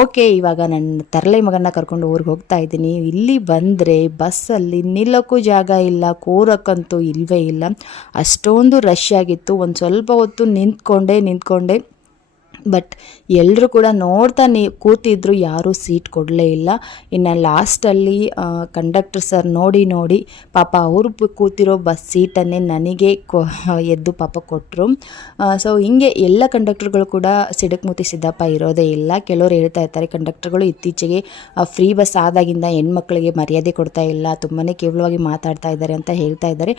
ಓಕೆ ಇವಾಗ ನನ್ನ ತರಲೆ ಮಗನ ಕರ್ಕೊಂಡು ಊರಿಗೆ ಹೋಗ್ತಾ ಇದ್ದೀನಿ. ಇಲ್ಲಿ ಬಂದರೆ ಬಸ್ಸಲ್ಲಿ ನಿಲ್ಲೋಕ್ಕೂ ಜಾಗ ಇಲ್ಲ, ಕೂರಕ್ಕಂತೂ ಇಲ್ಲವೇ ಇಲ್ಲ. ಅಷ್ಟೊಂದು ರಶ್ ಆಗಿತ್ತು. ಒಂದು ಸ್ವಲ್ಪ ಹೊತ್ತು ನಿಂತ್ಕೊಂಡೆ ನಿಂತ್ಕೊಂಡೆ. ಬಟ್ ಎಲ್ಲರೂ ಕೂಡ ನೋಡ್ತಾ ನೀ, ಕೂತಿದ್ರು, ಯಾರೂ ಸೀಟ್ ಕೊಡಲೇ ಇಲ್ಲ. ಇನ್ನು ಲಾಸ್ಟಲ್ಲಿ ಕಂಡಕ್ಟರ್ ಸರ್ ನೋಡಿ ನೋಡಿ, ಪಾಪ ಅವರು ಕೂತಿರೋ ಬಸ್ ಸೀಟನ್ನೇ ನನಗೆ ಎದ್ದು ಪಾಪ ಕೊಟ್ಟರು ಸೊ ಹಿಂಗೆ ಎಲ್ಲ ಕಂಡಕ್ಟರ್ಗಳು ಕೂಡ ಸಿಡಕ್ಮೂತಿ ಸಿದ್ದಪ್ಪ ಇರೋದೇ ಇಲ್ಲ. ಕೆಲವರು ಹೇಳ್ತಾ ಇರ್ತಾರೆ, ಕಂಡಕ್ಟರ್ಗಳು ಇತ್ತೀಚೆಗೆ ಫ್ರೀ ಬಸ್ ಆದಾಗಿಂದ ಹೆಣ್ಮಕ್ಳಿಗೆ ಮರ್ಯಾದೆ ಕೊಡ್ತಾ ಇಲ್ಲ ತುಂಬಾ ಕೇವಲವಾಗಿ ಮಾತಾಡ್ತಾ ಇದ್ದಾರೆ ಅಂತ ಹೇಳ್ತಾ ಇದ್ದಾರೆ.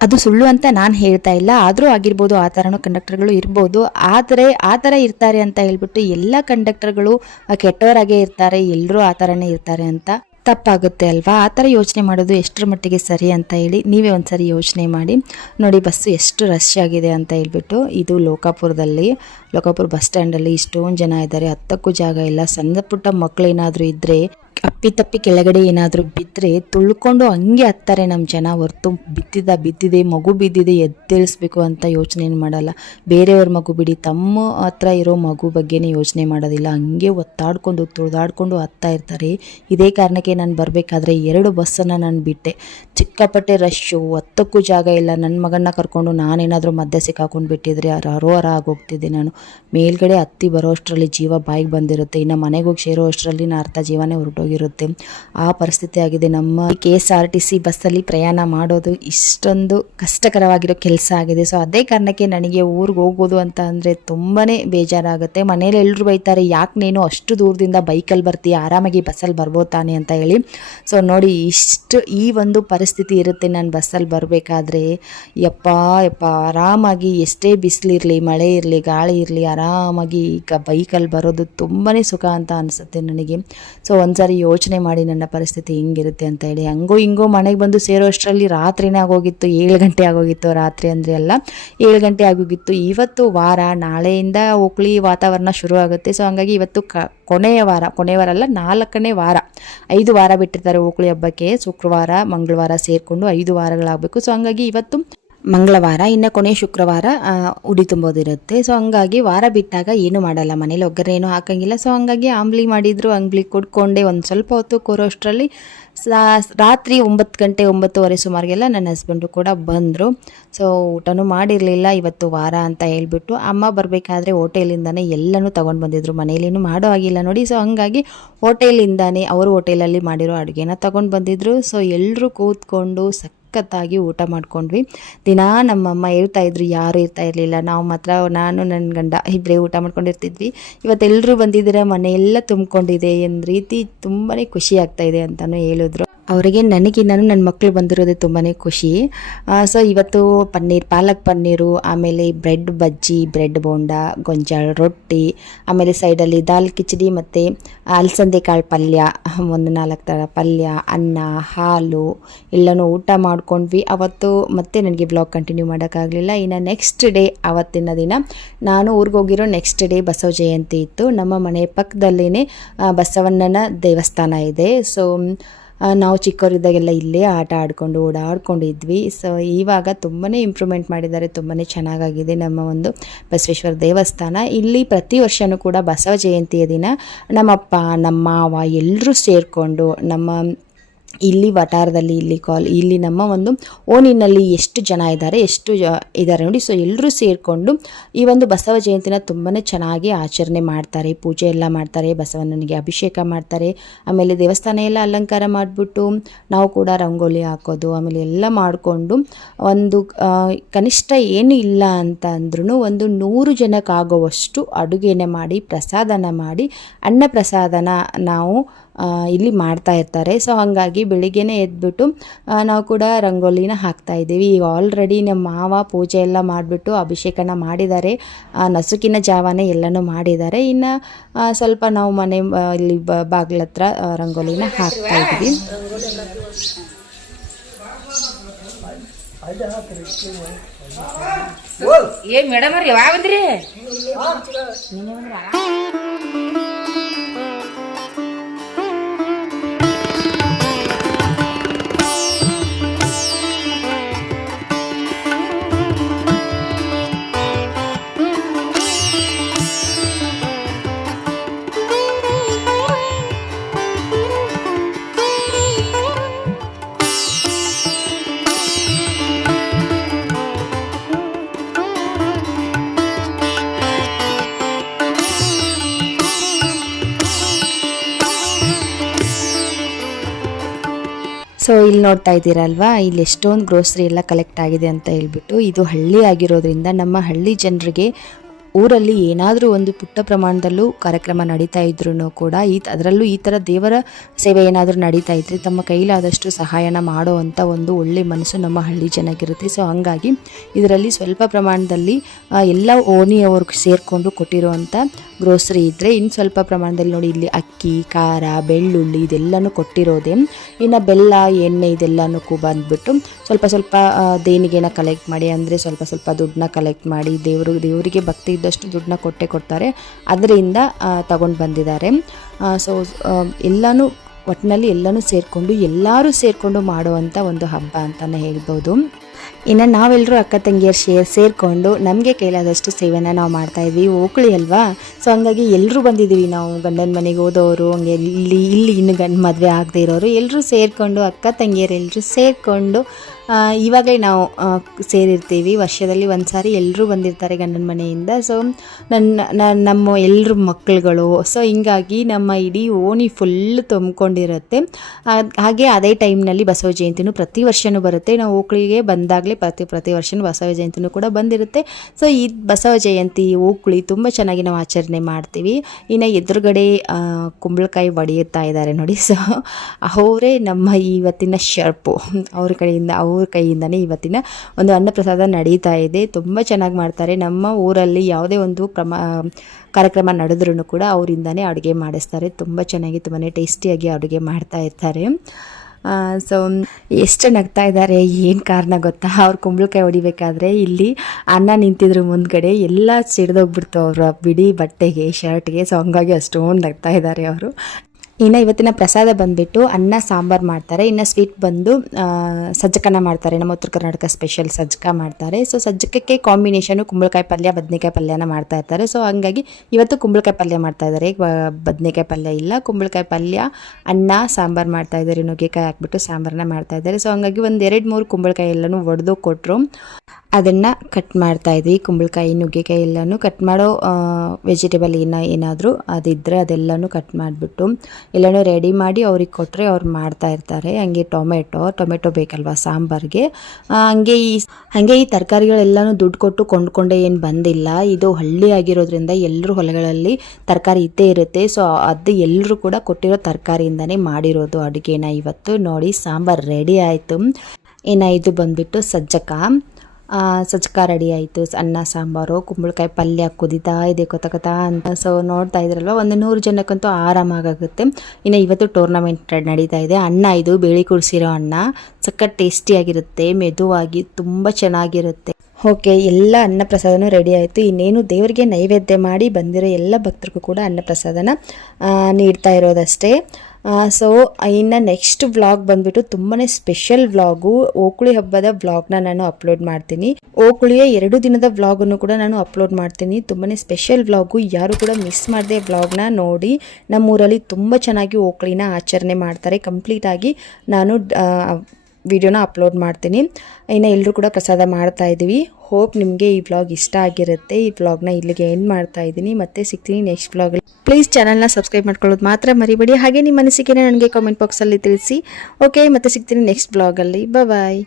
ಅದು ಸುಳ್ಳು ಅಂತ ನಾನು ಹೇಳ್ತಾ ಇಲ್ಲ. ಆದರೂ ಆಗಿರ್ಬೋದು ಆ ಥರನೂ ಕಂಡಕ್ಟರ್ಗಳು ಇರ್ಬೋದು. ಆದರೆ ಆ ಥರ ಇರ್ತಾರೆ ಅಂತ ಹೇಳ್ಬಿಟ್ಟು ಎಲ್ಲ ಕಂಡಕ್ಟರ್ಗಳು ಕೆಟ್ಟವರಾಗೇ ಇರ್ತಾರೆ. ಎಲ್ಲರೂ ಆ ಥರನೇ ಇರ್ತಾರೆ ಅಂತ ತಪ್ಪಾಗುತ್ತೆ ಅಲ್ವಾ? ಆ ಥರ ಯೋಚನೆ ಮಾಡೋದು ಎಷ್ಟರ ಮಟ್ಟಿಗೆ ಸರಿ ಅಂತ ಹೇಳಿ ನೀವೇ ಒಂದ್ಸರಿ ಯೋಚನೆ ಮಾಡಿ. ನೋಡಿ, ಬಸ್ಸು ಎಷ್ಟು ರಶ್ ಆಗಿದೆ ಅಂತ ಹೇಳ್ಬಿಟ್ಟು ಇದು ಲೋಕಾಪುರದಲ್ಲಿ ಲೋಕಾಪುರ ಬಸ್ ಸ್ಟ್ಯಾಂಡಲ್ಲಿ ಇಷ್ಟೊಂದು ಜನ ಇದ್ದಾರೆ. ಹತ್ತಕ್ಕೂ ಜಾಗ ಇಲ್ಲ. ಸಣ್ಣ ಪುಟ್ಟ ಮಕ್ಕಳೇನಾದರೂ ಇದ್ದರೆ ಅಪ್ಪಿತಪ್ಪಿ ಕೆಳಗಡೆ ಏನಾದರೂ ಬಿದ್ದರೆ ತುಳ್ಕೊಂಡು ಹಂಗೆ ಹತ್ತಾರೆ ನಮ್ಮ ಜನ. ಹೊರ್ತು ಬಿದ್ದಿದ ಬಿದ್ದಿದೆ, ಮಗು ಬಿದ್ದಿದೆ, ಎದ್ದೇಳಿಸ್ಬೇಕು ಅಂತ ಯೋಚನೆ ಮಾಡಲ್ಲ. ಬೇರೆಯವ್ರ ಮಗು ಬಿಡಿ, ತಮ್ಮ ಹತ್ರ ಇರೋ ಮಗು ಬಗ್ಗೆನೇ ಯೋಚನೆ ಮಾಡೋದಿಲ್ಲ. ಹಂಗೆ ಒತ್ತಾಡ್ಕೊಂಡು, ತುಳಿದಾಡ್ಕೊಂಡು ಹತ್ತಾ ಇರ್ತಾರೆ. ಇದೇ ಕಾರಣಕ್ಕೆ ನಾನು ಬರಬೇಕಾದ್ರೆ ಎರಡು ಬಸ್ಸನ್ನು ನಾನು ಬಿಟ್ಟೆ. ಚಿಕ್ಕಪಟ್ಟೆ ರಶ್ಶು, ಹತ್ತಕ್ಕೂ ಜಾಗ ಇಲ್ಲ. ನನ್ನ ಮಗನ್ನ ಕರ್ಕೊಂಡು ನಾನೇನಾದರೂ ಮದ್ಯ ಸಿಕ್ಕಾಕೊಂಡು ಬಿಟ್ಟಿದ್ರೆ ಅರೋಹರ ಆಗೋಗ್ತಿದ್ದೆ ನಾನು. ಮೇಲ್ಗಡೆ ಹತ್ತಿ ಬರೋ ಅಷ್ಟರಲ್ಲಿ ಜೀವ ಬಾಯಿಗೆ ಬಂದಿರುತ್ತೆ. ಇನ್ನು ಮನೆಗೆ ಹೋಗಿ ಸೇರೋ ಅಷ್ಟರಲ್ಲಿ ನಾ ಅರ್ಧ ಜೀವನೇ ಹೊರಟೋಗಿರುತ್ತೆ. ಆ ಪರಿಸ್ಥಿತಿ ಆಗಿದೆ. ನಮ್ಮ K S R T C ಬಸ್ಸಲ್ಲಿ ಪ್ರಯಾಣ ಮಾಡೋದು ಇಷ್ಟೊಂದು ಕಷ್ಟಕರವಾಗಿರೋ ಕೆಲಸ ಆಗಿದೆ. ಸೊ ಅದೇ ಕಾರಣಕ್ಕೆ ನನಗೆ ಊರಿಗೆ ಹೋಗೋದು ಅಂತ ಅಂದರೆ ತುಂಬಾ ಬೇಜಾರಾಗುತ್ತೆ. ಮನೇಲಿ ಎಲ್ಲರೂ ಬೈತಾರೆ, ಯಾಕೆ ನೀನು ಅಷ್ಟು ದೂರದಿಂದ ಬೈಕಲ್ಲಿ ಬರ್ತೀಯ? ಆರಾಮಾಗಿ ಬಸ್ಸಲ್ಲಿ ಬರ್ಬೋದು ತಾನೆ ಅಂತ ಹೇಳಿ. ಸೊ ನೋಡಿ, ಇಷ್ಟು ಈ ಒಂದು ಪರಿಸ್ಥಿತಿ ಇರುತ್ತೆ ನಾನು ಬಸ್ಸಲ್ಲಿ ಬರಬೇಕಾದ್ರೆ. ಯಪ್ಪ ಯಪ್ಪ, ಆರಾಮಾಗಿ ಎಷ್ಟೇ ಬಿಸಿಲಿರಲಿ, ಮಳೆ ಇರಲಿ, ಗಾಳಿ ಇರಲಿ ಆರಾಮಾಗಿ ಈಗ ಬೈಕಲ್ಲಿ ಬರೋದು ತುಂಬಾ ಸುಖ ಅಂತ ಅನಿಸುತ್ತೆ ನನಗೆ. ಸೊ ಒಂದ್ಸಾರಿ ಯೋಚನೆ ಮಾಡಿ ನನ್ನ ಪರಿಸ್ಥಿತಿ ಹೆಂಗಿರುತ್ತೆ ಅಂತ ಹೇಳಿ. ಹಂಗೋ ಹಿಂಗೋ ಮನೆಗೆ ಬಂದು ಸೇರೋ ಅಷ್ಟರಲ್ಲಿ ರಾತ್ರಿನೇ ಆಗೋಗಿತ್ತು, ಏಳು ಗಂಟೆ ಆಗೋಗಿತ್ತು ರಾತ್ರಿ ಅಂದರೆ ಅಲ್ಲ. ಏಳು ಗಂಟೆ ಆಗೋಗಿತ್ತು. ಇವತ್ತು ವಾರ, ನಾಳೆಯಿಂದ ಹೋಗ್ಲಿ, ವಾತಾವರಣ ಶುರು ಆಗುತ್ತೆ. ಸೊ ಹಂಗಾಗಿ ಇವತ್ತು ಕ, ಕೊನೆಯ ವಾರ ಕೊನೆಯ ವಾರ ಅಲ್ಲ, ನಾಲ್ಕನೇ ವಾರ. ಐದು ವಾರ ಬಿಟ್ಟಿರ್ತಾರೆ ಓಕುಳಿ ಹಬ್ಬಕ್ಕೆ. ಶುಕ್ರವಾರ, ಮಂಗಳವಾರ ಸೇರಿಕೊಂಡು ಐದು ವಾರಗಳಾಗಬೇಕು. ಸೊ ಹಂಗಾಗಿ ಇವತ್ತು ಮಂಗಳವಾರ, ಇನ್ನು ಕೊನೆಯ ಶುಕ್ರವಾರ ಉಡಿ ತುಂಬೋದಿರುತ್ತೆ. ಸೊ ಹಂಗಾಗಿ ವಾರ ಬಿಟ್ಟಾಗ ಏನು ಮಾಡಲ್ಲ ಮನೇಲಿ. ಒಗ್ಗರಣೆ ಏನೂ ಹಾಕಂಗಿಲ್ಲ. ಸೊ ಹಂಗಾಗಿ ಆಂಬ್ಲಿ ಮಾಡಿದ್ರು ಅಂಬ್ಲಿ ಕುಡ್ಕೊಂಡೆ ಒಂದು ಸ್ವಲ್ಪ ಹೊತ್ತು ಕೂರೋಷ್ಟರಲ್ಲಿ ರಾತ್ರಿ ಒಂಬತ್ತು ಗಂಟೆ ಒಂಬತ್ತುವರೆ ಸುಮಾರಿಗೆಲ್ಲ ನನ್ನ ಹಸ್ಬೆಂಡು ಕೂಡ ಬಂದರು. ಸೊ ಊಟನೂ ಮಾಡಿರಲಿಲ್ಲ. ಇವತ್ತು ವಾರ ಅಂತ ಹೇಳ್ಬಿಟ್ಟು ಅಮ್ಮ ಬರಬೇಕಾದ್ರೆ ಹೋಟೆಲಿಂದನೇ ಎಲ್ಲನೂ ತೊಗೊಂಡು ಬಂದಿದ್ರು. ಮನೇಲೇನು ಮಾಡೋ ಆಗಿಲ್ಲ ನೋಡಿ. ಸೊ ಹಂಗಾಗಿ ಹೋಟೆಲಿಂದನೇ ಅವರು ಹೋಟೆಲಲ್ಲಿ ಮಾಡಿರೋ ಅಡುಗೆನ ತೊಗೊಂಡು ಬಂದಿದ್ರು. ಸೊ ಎಲ್ಲರೂ ಕೂತ್ಕೊಂಡು ಸಖತ್ತಾಗಿ ಊಟ ಮಾಡ್ಕೊಂಡ್ವಿ. ದಿನ ನಮ್ಮಮ್ಮ ಹೇಳ್ತಾ ಇದ್ರು, ಯಾರು ಇರ್ತಾ ಇರಲಿಲ್ಲ. ನಾವು ಮಾತ್ರ, ನಾನು ನನ್ನ ಗಂಡ ಇಬ್ಬರೇ ಊಟ ಮಾಡ್ಕೊಂಡಿರ್ತಿದ್ವಿ. ಇವತ್ತೆಲ್ಲರೂ ಬಂದಿದ್ದೀರ? ಮನೆ ಎಲ್ಲ ತುಂಬಿಕೊಂಡಿದೆ. ಎಂದ ರೀತಿ ತುಂಬಾ ಖುಷಿ ಆಗ್ತಾ ಇದೆ ಅಂತಲೂ ಹೇಳಿದ್ರು. ಅವರಿಗೆ ನನಗೆ ನಾನು ನನ್ನ ಮಕ್ಕಳು ಬಂದಿರೋದು ತುಂಬಾ ಖುಷಿ. ಸೊ ಇವತ್ತು ಪನ್ನೀರ್, ಪಾಲಕ್ ಪನ್ನೀರು, ಆಮೇಲೆ ಬ್ರೆಡ್ ಬಜ್ಜಿ, ಬ್ರೆಡ್ ಬೋಂಡ, ಗೊಂಜಾಳ ರೊಟ್ಟಿ, ಆಮೇಲೆ ಸೈಡಲ್ಲಿ ದಾಲ್ ಕಿಚಡಿ ಮತ್ತು ಅಲಸಂದೆ ಕಾಳು ಪಲ್ಯ ಒಂದು ನಾಲ್ಕು ಥರ ಪಲ್ಯ, ಅನ್ನ, ಹಾಲು ಎಲ್ಲನೂ ಊಟ ಮಾಡ್ಕೊಂಡ್ವಿ. ಅವತ್ತು ಮತ್ತೆ ನನಗೆ ಬ್ಲಾಗ್ ಕಂಟಿನ್ಯೂ ಮಾಡೋಕ್ಕಾಗಲಿಲ್ಲ. ಇನ್ನು ನೆಕ್ಸ್ಟ್ ಡೇ ಅವತ್ತಿನ ದಿನ ನಾನು ಊರಿಗೆ ಹೋಗಿರೋ ನೆಕ್ಸ್ಟ್ ಡೇ ಬಸವ ಜಯಂತಿ ಇತ್ತು. ನಮ್ಮ ಮನೆ ಪಕ್ಕದಲ್ಲೇ ಬಸವಣ್ಣನ ದೇವಸ್ಥಾನ ಇದೆ. ಸೊ ನಾವು ಚಿಕ್ಕವರಿದ್ದಾಗೆಲ್ಲ ಇಲ್ಲೇ ಆಟ ಆಡಿಕೊಂಡು, ಓಡಾಡ್ಕೊಂಡಿದ್ವಿ. ಸೊ ಇವಾಗ ತುಂಬಾ ಇಂಪ್ರೂವ್ಮೆಂಟ್ ಮಾಡಿದ್ದಾರೆ ತುಂಬಾ ಚೆನ್ನಾಗಾಗಿದೆ ನಮ್ಮ ಒಂದು ಬಸವೇಶ್ವರ ದೇವಸ್ಥಾನ. ಇಲ್ಲಿ ಪ್ರತಿ ವರ್ಷವೂ ಕೂಡ ಬಸವ ಜಯಂತಿಯ ದಿನ ನಮ್ಮಪ್ಪ ನಮ್ಮ ಮಾವ ಎಲ್ಲರೂ ಸೇರಿಕೊಂಡು ನಮ್ಮ ಇಲ್ಲಿ ವಟಾರದಲ್ಲಿ ಇಲ್ಲಿ ಕಾಲ್, ಇಲ್ಲಿ ನಮ್ಮ ಒಂದು ಓನಿನಲ್ಲಿ ಎಷ್ಟು ಜನ ಇದ್ದಾರೆ, ಎಷ್ಟು ಇದ್ದಾರೆ ನೋಡಿ. ಸೊ ಎಲ್ಲರೂ ಸೇರಿಕೊಂಡು ಈ ಒಂದು ಬಸವ ಜಯಂತಿನ ತುಂಬಾ ಚೆನ್ನಾಗಿ ಆಚರಣೆ ಮಾಡ್ತಾರೆ. ಪೂಜೆ ಎಲ್ಲ ಮಾಡ್ತಾರೆ, ಬಸವಣ್ಣನಿಗೆ ಅಭಿಷೇಕ ಮಾಡ್ತಾರೆ. ಆಮೇಲೆ ದೇವಸ್ಥಾನ ಎಲ್ಲ ಅಲಂಕಾರ ಮಾಡಿಬಿಟ್ಟು ನಾವು ಕೂಡ ರಂಗೋಲಿ ಹಾಕೋದು, ಆಮೇಲೆ ಎಲ್ಲ ಮಾಡಿಕೊಂಡು ಒಂದು ಕನಿಷ್ಠ ಏನು ಇಲ್ಲ ಅಂತ ಅಂದ್ರೂ ಒಂದು ನೂರು ಜನಕ್ಕಾಗುವಷ್ಟು ಅಡುಗೆನ ಮಾಡಿ, ಪ್ರಸಾದನ ಮಾಡಿ, ಅನ್ನ ಪ್ರಸಾದನ ನಾವು ಇಲ್ಲಿ ಮಾಡ್ತಾ ಇರ್ತಾರೆ. ಸೊ ಹಾಗಾಗಿ ಬೆಳಿಗ್ಗೆನೇ ಎದ್ಬಿಟ್ಟು ನಾವು ಕೂಡ ರಂಗೋಲಿನ ಹಾಕ್ತಾ ಇದ್ದೀವಿ. ಈಗ ಆಲ್ರೆಡಿ ನಮ್ಮ ಮಾವ ಪೂಜೆ ಎಲ್ಲ ಮಾಡಿಬಿಟ್ಟು ಅಭಿಷೇಕನ ಮಾಡಿದ್ದಾರೆ. ನಸುಕಿನ ಜಾವನೇ ಎಲ್ಲನೂ ಮಾಡಿದ್ದಾರೆ. ಇನ್ನು ಸ್ವಲ್ಪ ನಾವು ಮನೆ ಇಲ್ಲಿ ಬ ಬಾಗಿಲ ಹತ್ರ ರಂಗೋಲಿನ ಹಾಕ್ತಾ ಇದ್ದೀವಿ. ಏ ಮೇಡಮ್ ಅವ್ರಿ ಯಾವ ಬಂದ್ರಿ? ನೋಡ್ತಾ ಇದ್ದೀರಲ್ವಾ? ಇಲ್ಲಿ ಎಷ್ಟೊಂದು ಗ್ರೋಸರಿ ಎಲ್ಲ ಕಲೆಕ್ಟ್ ಆಗಿದೆ ಅಂತ ಹೇಳ್ಬಿಟ್ಟು ಇದು ಹಳ್ಳಿ ಆಗಿರೋದ್ರಿಂದ ನಮ್ಮ ಹಳ್ಳಿ ಜನರಿಗೆ ಊರಲ್ಲಿ ಏನಾದರೂ ಒಂದು ಪುಟ್ಟ ಪ್ರಮಾಣದಲ್ಲೂ ಕಾರ್ಯಕ್ರಮ ನಡೀತಾ ಇದ್ರೂ ಕೂಡ ಈ ಅದರಲ್ಲೂ ಈ ಥರ ದೇವರ ಸೇವೆ ಏನಾದರೂ ನಡೀತಾ ಇದ್ರೆ ತಮ್ಮ ಕೈಲಾದಷ್ಟು ಸಹಾಯನ ಮಾಡುವಂಥ ಒಂದು ಒಳ್ಳೆ ಮನಸ್ಸು ನಮ್ಮ ಹಳ್ಳಿ ಜನಕ್ಕಿರುತ್ತೆ ಸೊ ಹಂಗಾಗಿ ಇದರಲ್ಲಿ ಸ್ವಲ್ಪ ಪ್ರಮಾಣದಲ್ಲಿ ಎಲ್ಲ ಓಣಿಯವರು ಸೇರಿಕೊಂಡು ಕೊಟ್ಟಿರುವಂಥ ಗ್ರೋಸರಿ ಇದ್ದರೆ ಇನ್ನು ಸ್ವಲ್ಪ ಪ್ರಮಾಣದಲ್ಲಿ ನೋಡಿ ಇಲ್ಲಿ ಅಕ್ಕಿ, ಖಾರ, ಬೆಳ್ಳುಳ್ಳಿ ಇದೆಲ್ಲನೂ ಕೊಟ್ಟಿರೋದೆ. ಇನ್ನು ಬೆಲ್ಲ, ಎಣ್ಣೆ ಇದೆಲ್ಲನೂ ಕೂಡ ಬಂದ್ಬಿಟ್ಟು ಸ್ವಲ್ಪ ಸ್ವಲ್ಪ ದೇಣಿಗೆನ ಕಲೆಕ್ಟ್ ಮಾಡಿ, ಅಂದರೆ ಸ್ವಲ್ಪ ಸ್ವಲ್ಪ ದುಡ್ಡನ್ನ ಕಲೆಕ್ಟ್ ಮಾಡಿ ದೇವರು ದೇವರಿಗೆ ಭಕ್ತಿ ಇದ್ದಷ್ಟು ದುಡ್ಡನ್ನ ಕೊಟ್ಟೆ ಕೊಡ್ತಾರೆ. ಅದರಿಂದ ತಗೊಂಡು ಬಂದಿದ್ದಾರೆ. ಸೊ ಎಲ್ಲನೂ ಒಟ್ಟಿನಲ್ಲಿ ಎಲ್ಲನೂ ಸೇರಿಕೊಂಡು, ಎಲ್ಲರೂ ಸೇರಿಕೊಂಡು ಮಾಡುವಂಥ ಒಂದು ಹಬ್ಬ ಅಂತಲೇ ಹೇಳ್ಬೋದು. ಇನ್ನು ನಾವೆಲ್ಲರೂ ಅಕ್ಕ ತಂಗಿಯರು ಶೇರ್ ಸೇರಿಕೊಂಡು ನಮಗೆ ಕೈಲಾದಷ್ಟು ಸೇವೆನ ನಾವು ಮಾಡ್ತಾ ಇದ್ವಿ. ಓಕಳಿ ಅಲ್ವಾ? ಸೊ ಹಂಗಾಗಿ ಎಲ್ಲರೂ ಬಂದಿದ್ದೀವಿ ನಾವು. ಗಂಡನ ಮನೆಗೆ ಹೋದವರು, ಹಂಗೆ ಇಲ್ಲಿ ಇಲ್ಲಿ ಇನ್ನು ಗಂಡು ಮದುವೆ ಆಗದೆ ಇರೋರು ಎಲ್ಲರೂ ಸೇರಿಕೊಂಡು, ಅಕ್ಕ ತಂಗಿಯರು ಎಲ್ಲರೂ ಸೇರಿಕೊಂಡು ಇವಾಗಲೇ ನಾವು ಸೇರಿರ್ತೀವಿ. ವರ್ಷದಲ್ಲಿ ಒಂದು ಸಾರಿ ಎಲ್ಲರೂ ಬಂದಿರ್ತಾರೆ ಗಂಡನ ಮನೆಯಿಂದ. ಸೊ ನನ್ನ ನಮ್ಮ ಎಲ್ಲರ ಮಕ್ಕಳುಗಳು ಸೊ ಹಿಂಗಾಗಿ ನಮ್ಮ ಇಡೀ ಓಣಿ ಫುಲ್ ತುಂಬಿಕೊಂಡಿರುತ್ತೆ. ಹಾಗೆ ಅದೇ ಟೈಮ್ನಲ್ಲಿ ಬಸವ ಜಯಂತಿನೂ ಪ್ರತಿ ವರ್ಷವೂ ಬರುತ್ತೆ. ನಾವು ಓಕಳಿಗೆ ಬಂದಾಗಲೇ ಪ್ರತಿ ಪ್ರತಿ ವರ್ಷವೂ ಬಸವ ಜಯಂತಿನೂ ಕೂಡ ಬಂದಿರುತ್ತೆ. ಸೊ ಈ ಬಸವ ಜಯಂತಿ ಓಕುಳಿ ತುಂಬ ಚೆನ್ನಾಗಿ ನಾವು ಆಚರಣೆ ಮಾಡ್ತೀವಿ. ಇನ್ನು ಎದುರುಗಡೆ ಕುಂಬಳಕಾಯಿ ಒಡೆಯುತ್ತಾ ಇದ್ದಾರೆ ನೋಡಿ. ಸೊ ಅವರೇ ನಮ್ಮ ಇವತ್ತಿನ ಶರ್ಪು. ಅವ್ರ ಕಡೆಯಿಂದ, ಅವ್ರ ಕೈಯಿಂದನೇ ಇವತ್ತಿನ ಒಂದು ಅನ್ನಪ್ರಸಾದ ನಡೀತಾ ಇದೆ. ತುಂಬ ಚೆನ್ನಾಗಿ ಮಾಡ್ತಾರೆ. ನಮ್ಮ ಊರಲ್ಲಿ ಯಾವುದೇ ಒಂದು ಕ್ರಮ ಕಾರ್ಯಕ್ರಮ ನಡೆದ್ರೂ ಕೂಡ ಅವರಿಂದನೇ ಅಡುಗೆ ಮಾಡಿಸ್ತಾರೆ. ತುಂಬ ಚೆನ್ನಾಗಿ ತುಂಬಾ ಟೇಸ್ಟಿಯಾಗಿ ಅಡುಗೆ ಮಾಡ್ತಾ ಇರ್ತಾರೆ. ಸೊ ಎಷ್ಟು ನಗ್ತಾ ಇದ್ದಾರೆ ಏನು ಕಾರಣ ಗೊತ್ತಾ? ಅವ್ರು ಕುಂಬಳಕಾಯಿ ಹೊಡಿಬೇಕಾದ್ರೆ ಇಲ್ಲಿ ಅನ್ನ ನಿಂತಿದ್ರು ಮುಂದ್ಗಡೆ, ಎಲ್ಲ ಸಿಡ್ದೋಗ್ಬಿಡ್ತು ಅವರು. ಬಿಡಿ ಬಟ್ಟೆಗೆ ಶರ್ಟ್ಗೆ ಸೊ ಹಂಗಾಗಿ ಅಷ್ಟೊಂದು ನಗ್ತಾ ಇದ್ದಾರೆ ಅವರು. ಇನ್ನು ಇವತ್ತಿನ ಪ್ರಸಾದ ಬಂದುಬಿಟ್ಟು ಅನ್ನ, ಸಾಂಬಾರು ಮಾಡ್ತಾರೆ. ಇನ್ನು ಸ್ವೀಟ್ ಬಂದು ಸಜ್ಜಕನ ಮಾಡ್ತಾರೆ. ನಮ್ಮ ಉತ್ತರ ಕರ್ನಾಟಕ ಸ್ಪೆಷಲ್ ಸಜ್ಜಕ ಮಾಡ್ತಾರೆ. ಸೊ ಸಜ್ಜಕಕ್ಕೆ ಕಾಂಬಿನೇಷನು ಕುಂಬಳಕಾಯಿ ಪಲ್ಯ, ಬದನೆಕಾಯಿ ಪಲ್ಯನ ಮಾಡ್ತಾ ಇರ್ತಾರೆ. ಸೊ ಹಂಗಾಗಿ ಇವತ್ತು ಕುಂಬಳಕಾಯಿ ಪಲ್ಯ ಮಾಡ್ತಾ ಇದ್ದಾರೆ. ಬದನೆಕಾಯಿ ಪಲ್ಯ ಇಲ್ಲ. ಕುಂಬಳಕಾಯಿ ಪಲ್ಯ, ಅನ್ನ, ಸಾಂಬಾರು ಮಾಡ್ತಾ ಇದ್ದಾರೆ. ನುಗ್ಗೆಕಾಯಿ ಹಾಕ್ಬಿಟ್ಟು ಸಾಂಬಾರನ್ನ ಮಾಡ್ತಾ ಇದ್ದಾರೆ. ಸೊ ಹಂಗಾಗಿ ಒಂದು ಎರಡು ಮೂರು ಕುಂಬಳಕಾಯಿ ಎಲ್ಲನೂ ಒಡೆದು ಕೊಟ್ಟರು ಅದನ್ನು ಕಟ್ ಮಾಡ್ತಾ ಇದ್ವಿ. ಕುಂಬಳಕಾಯಿ, ನುಗ್ಗೆಕಾಯಿ ಎಲ್ಲನೂ ಕಟ್ ಮಾಡೋ ವೆಜಿಟೇಬಲ್ ಏನ ಏನಾದರೂ ಅದಿದ್ದರೆ ಅದೆಲ್ಲನೂ ಕಟ್ ಮಾಡಿಬಿಟ್ಟು ಎಲ್ಲನೂ ರೆಡಿ ಮಾಡಿ ಅವ್ರಿಗೆ ಕೊಟ್ಟರೆ ಅವ್ರು ಮಾಡ್ತಾ ಇರ್ತಾರೆ. ಹಂಗೆ ಟೊಮೆಟೊ ಟೊಮೆಟೊ ಬೇಕಲ್ವಾ ಸಾಂಬಾರಿಗೆ. ಹಂಗೆ ಈ ಹಂಗೆ ಈ ತರಕಾರಿಗಳೆಲ್ಲನೂ ದುಡ್ಡು ಕೊಟ್ಟು ಕೊಂಡ್ಕೊಂಡೆ ಏನು ಬಂದಿಲ್ಲ. ಇದು ಹಳ್ಳಿ ಆಗಿರೋದ್ರಿಂದ ಎಲ್ಲರೂ ಹೊಲಗಳಲ್ಲಿ ತರಕಾರಿ ಇದ್ದೇ ಇರುತ್ತೆ. ಸೊ ಅದು ಎಲ್ಲರೂ ಕೂಡ ಕೊಟ್ಟಿರೋ ತರಕಾರಿಯಿಂದನೇ ಮಾಡಿರೋದು ಅಡುಗೆನ. ಇವತ್ತು ನೋಡಿ ಸಾಂಬಾರು ರೆಡಿ ಆಯಿತು. ಇನ್ನು ಇದು ಬಂದ್ಬಿಟ್ಟು ಸಜ್ಜಕ. ಆ, ಸಜ್ಜಕ ರೆಡಿ ಆಯಿತು. ಅನ್ನ ಸಾಂಬಾರು ಕುಂಬಳಕಾಯಿ ಪಲ್ಯ ಕುದಿತಾ ಇದೆ ಕೊತ ಅಂತ. ಸೊ ನೋಡ್ತಾ ಇದ್ರಲ್ವ ಒಂದು ನೂರು ಜನಕ್ಕಂತೂ ಆರಾಮಾಗುತ್ತೆ ಇನ್ನು ಇವತ್ತು ಟೂರ್ನಮೆಂಟ್ ನಡೀತಾ ಇದೆ. ಅನ್ನ ಇದು ಬೇಳೆ ಕುಡಿಸಿರೋ ಅನ್ನ. ಸಖತ್ ಟೇಸ್ಟಿಯಾಗಿರುತ್ತೆ ಮೆದುವಾಗಿ ತುಂಬ ಚೆನ್ನಾಗಿರುತ್ತೆ. ಓಕೆ ಎಲ್ಲ ಅನ್ನ ಪ್ರಸಾದನೂ ರೆಡಿ ಆಯಿತು. ಇನ್ನೇನು ದೇವರಿಗೆ ನೈವೇದ್ಯ ಮಾಡಿ ಬಂದಿರೋ ಎಲ್ಲ ಭಕ್ತರಿಗೂ ಕೂಡ ಅನ್ನ ಪ್ರಸಾದನ ನೀಡ್ತಾ ಇರೋದಷ್ಟೇ. ಸೊ ಇನ್ನು ನೆಕ್ಸ್ಟ್ ವ್ಲಾಗ್ ಬಂದ್ಬಿಟ್ಟು ತುಂಬಾ ಸ್ಪೆಷಲ್ ವ್ಲಾಗು ಓಕುಳಿ ಹಬ್ಬದ ವ್ಲಾಗ್ನ ನಾನು ಅಪ್ಲೋಡ್ ಮಾಡ್ತೀನಿ. ಓಕುಳಿಯ ಎರಡು ದಿನದ ವ್ಲಾಗನ್ನು ಕೂಡ ನಾನು ಅಪ್ಲೋಡ್ ಮಾಡ್ತೀನಿ. ತುಂಬಾ ಸ್ಪೆಷಲ್ ವ್ಲಾಗು ಯಾರು ಕೂಡ ಮಿಸ್ ಮಾಡದೆ ವ್ಲಾಗ್ನ ನೋಡಿ, ನಮ್ಮೂರಲ್ಲಿ ತುಂಬ ಚೆನ್ನಾಗಿ ಓಕುಳಿನ ಆಚರಣೆ ಮಾಡ್ತಾರೆ. ಕಂಪ್ಲೀಟಾಗಿ ನಾನು ವಿಡಿಯೋನ ಅಪ್ಲೋಡ್ ಮಾಡ್ತೀನಿ. ಇನ್ನು ಎಲ್ಲರೂ ಕೂಡ ಪ್ರಸಾದ ಮಾಡ್ತಾ ಇದ್ದೀವಿ. ಹೋಪ್ ನಿಮಗೆ ಈ ವ್ಲಾಗ್ ಇಷ್ಟ ಆಗಿರುತ್ತೆ. ಈ ವ್ಲಾಗ್ನ ಇಲ್ಲಿಗೆ ಎಂಡ್ ಮಾಡ್ತಾ ಇದ್ದೀನಿ. ಮತ್ತೆ ಸಿಗ್ತೀನಿ ನೆಕ್ಸ್ಟ್ ವ್ಲಾಗಲ್ಲಿ ಪ್ಲೀಸ್ ಚಾನಲ್ನ ಸಬ್ಸ್ಕ್ರೈಬ್ ಮಾಡ್ಕೊಳ್ಳೋದು ಮಾತ್ರ ಮರಿಬೇಡಿ. ಹಾಗೆ ನಿಮ್ಮ ಅನಿಸಿಕೆನ ನನಗೆ ಕಾಮೆಂಟ್ ಬಾಕ್ಸಲ್ಲಿ ತಿಳಿಸಿ. ಓಕೆ ಮತ್ತೆ ಸಿಗ್ತೀನಿ ನೆಕ್ಸ್ಟ್ ಬ್ಲಾಗಲ್ಲಿ ಬಾಯ್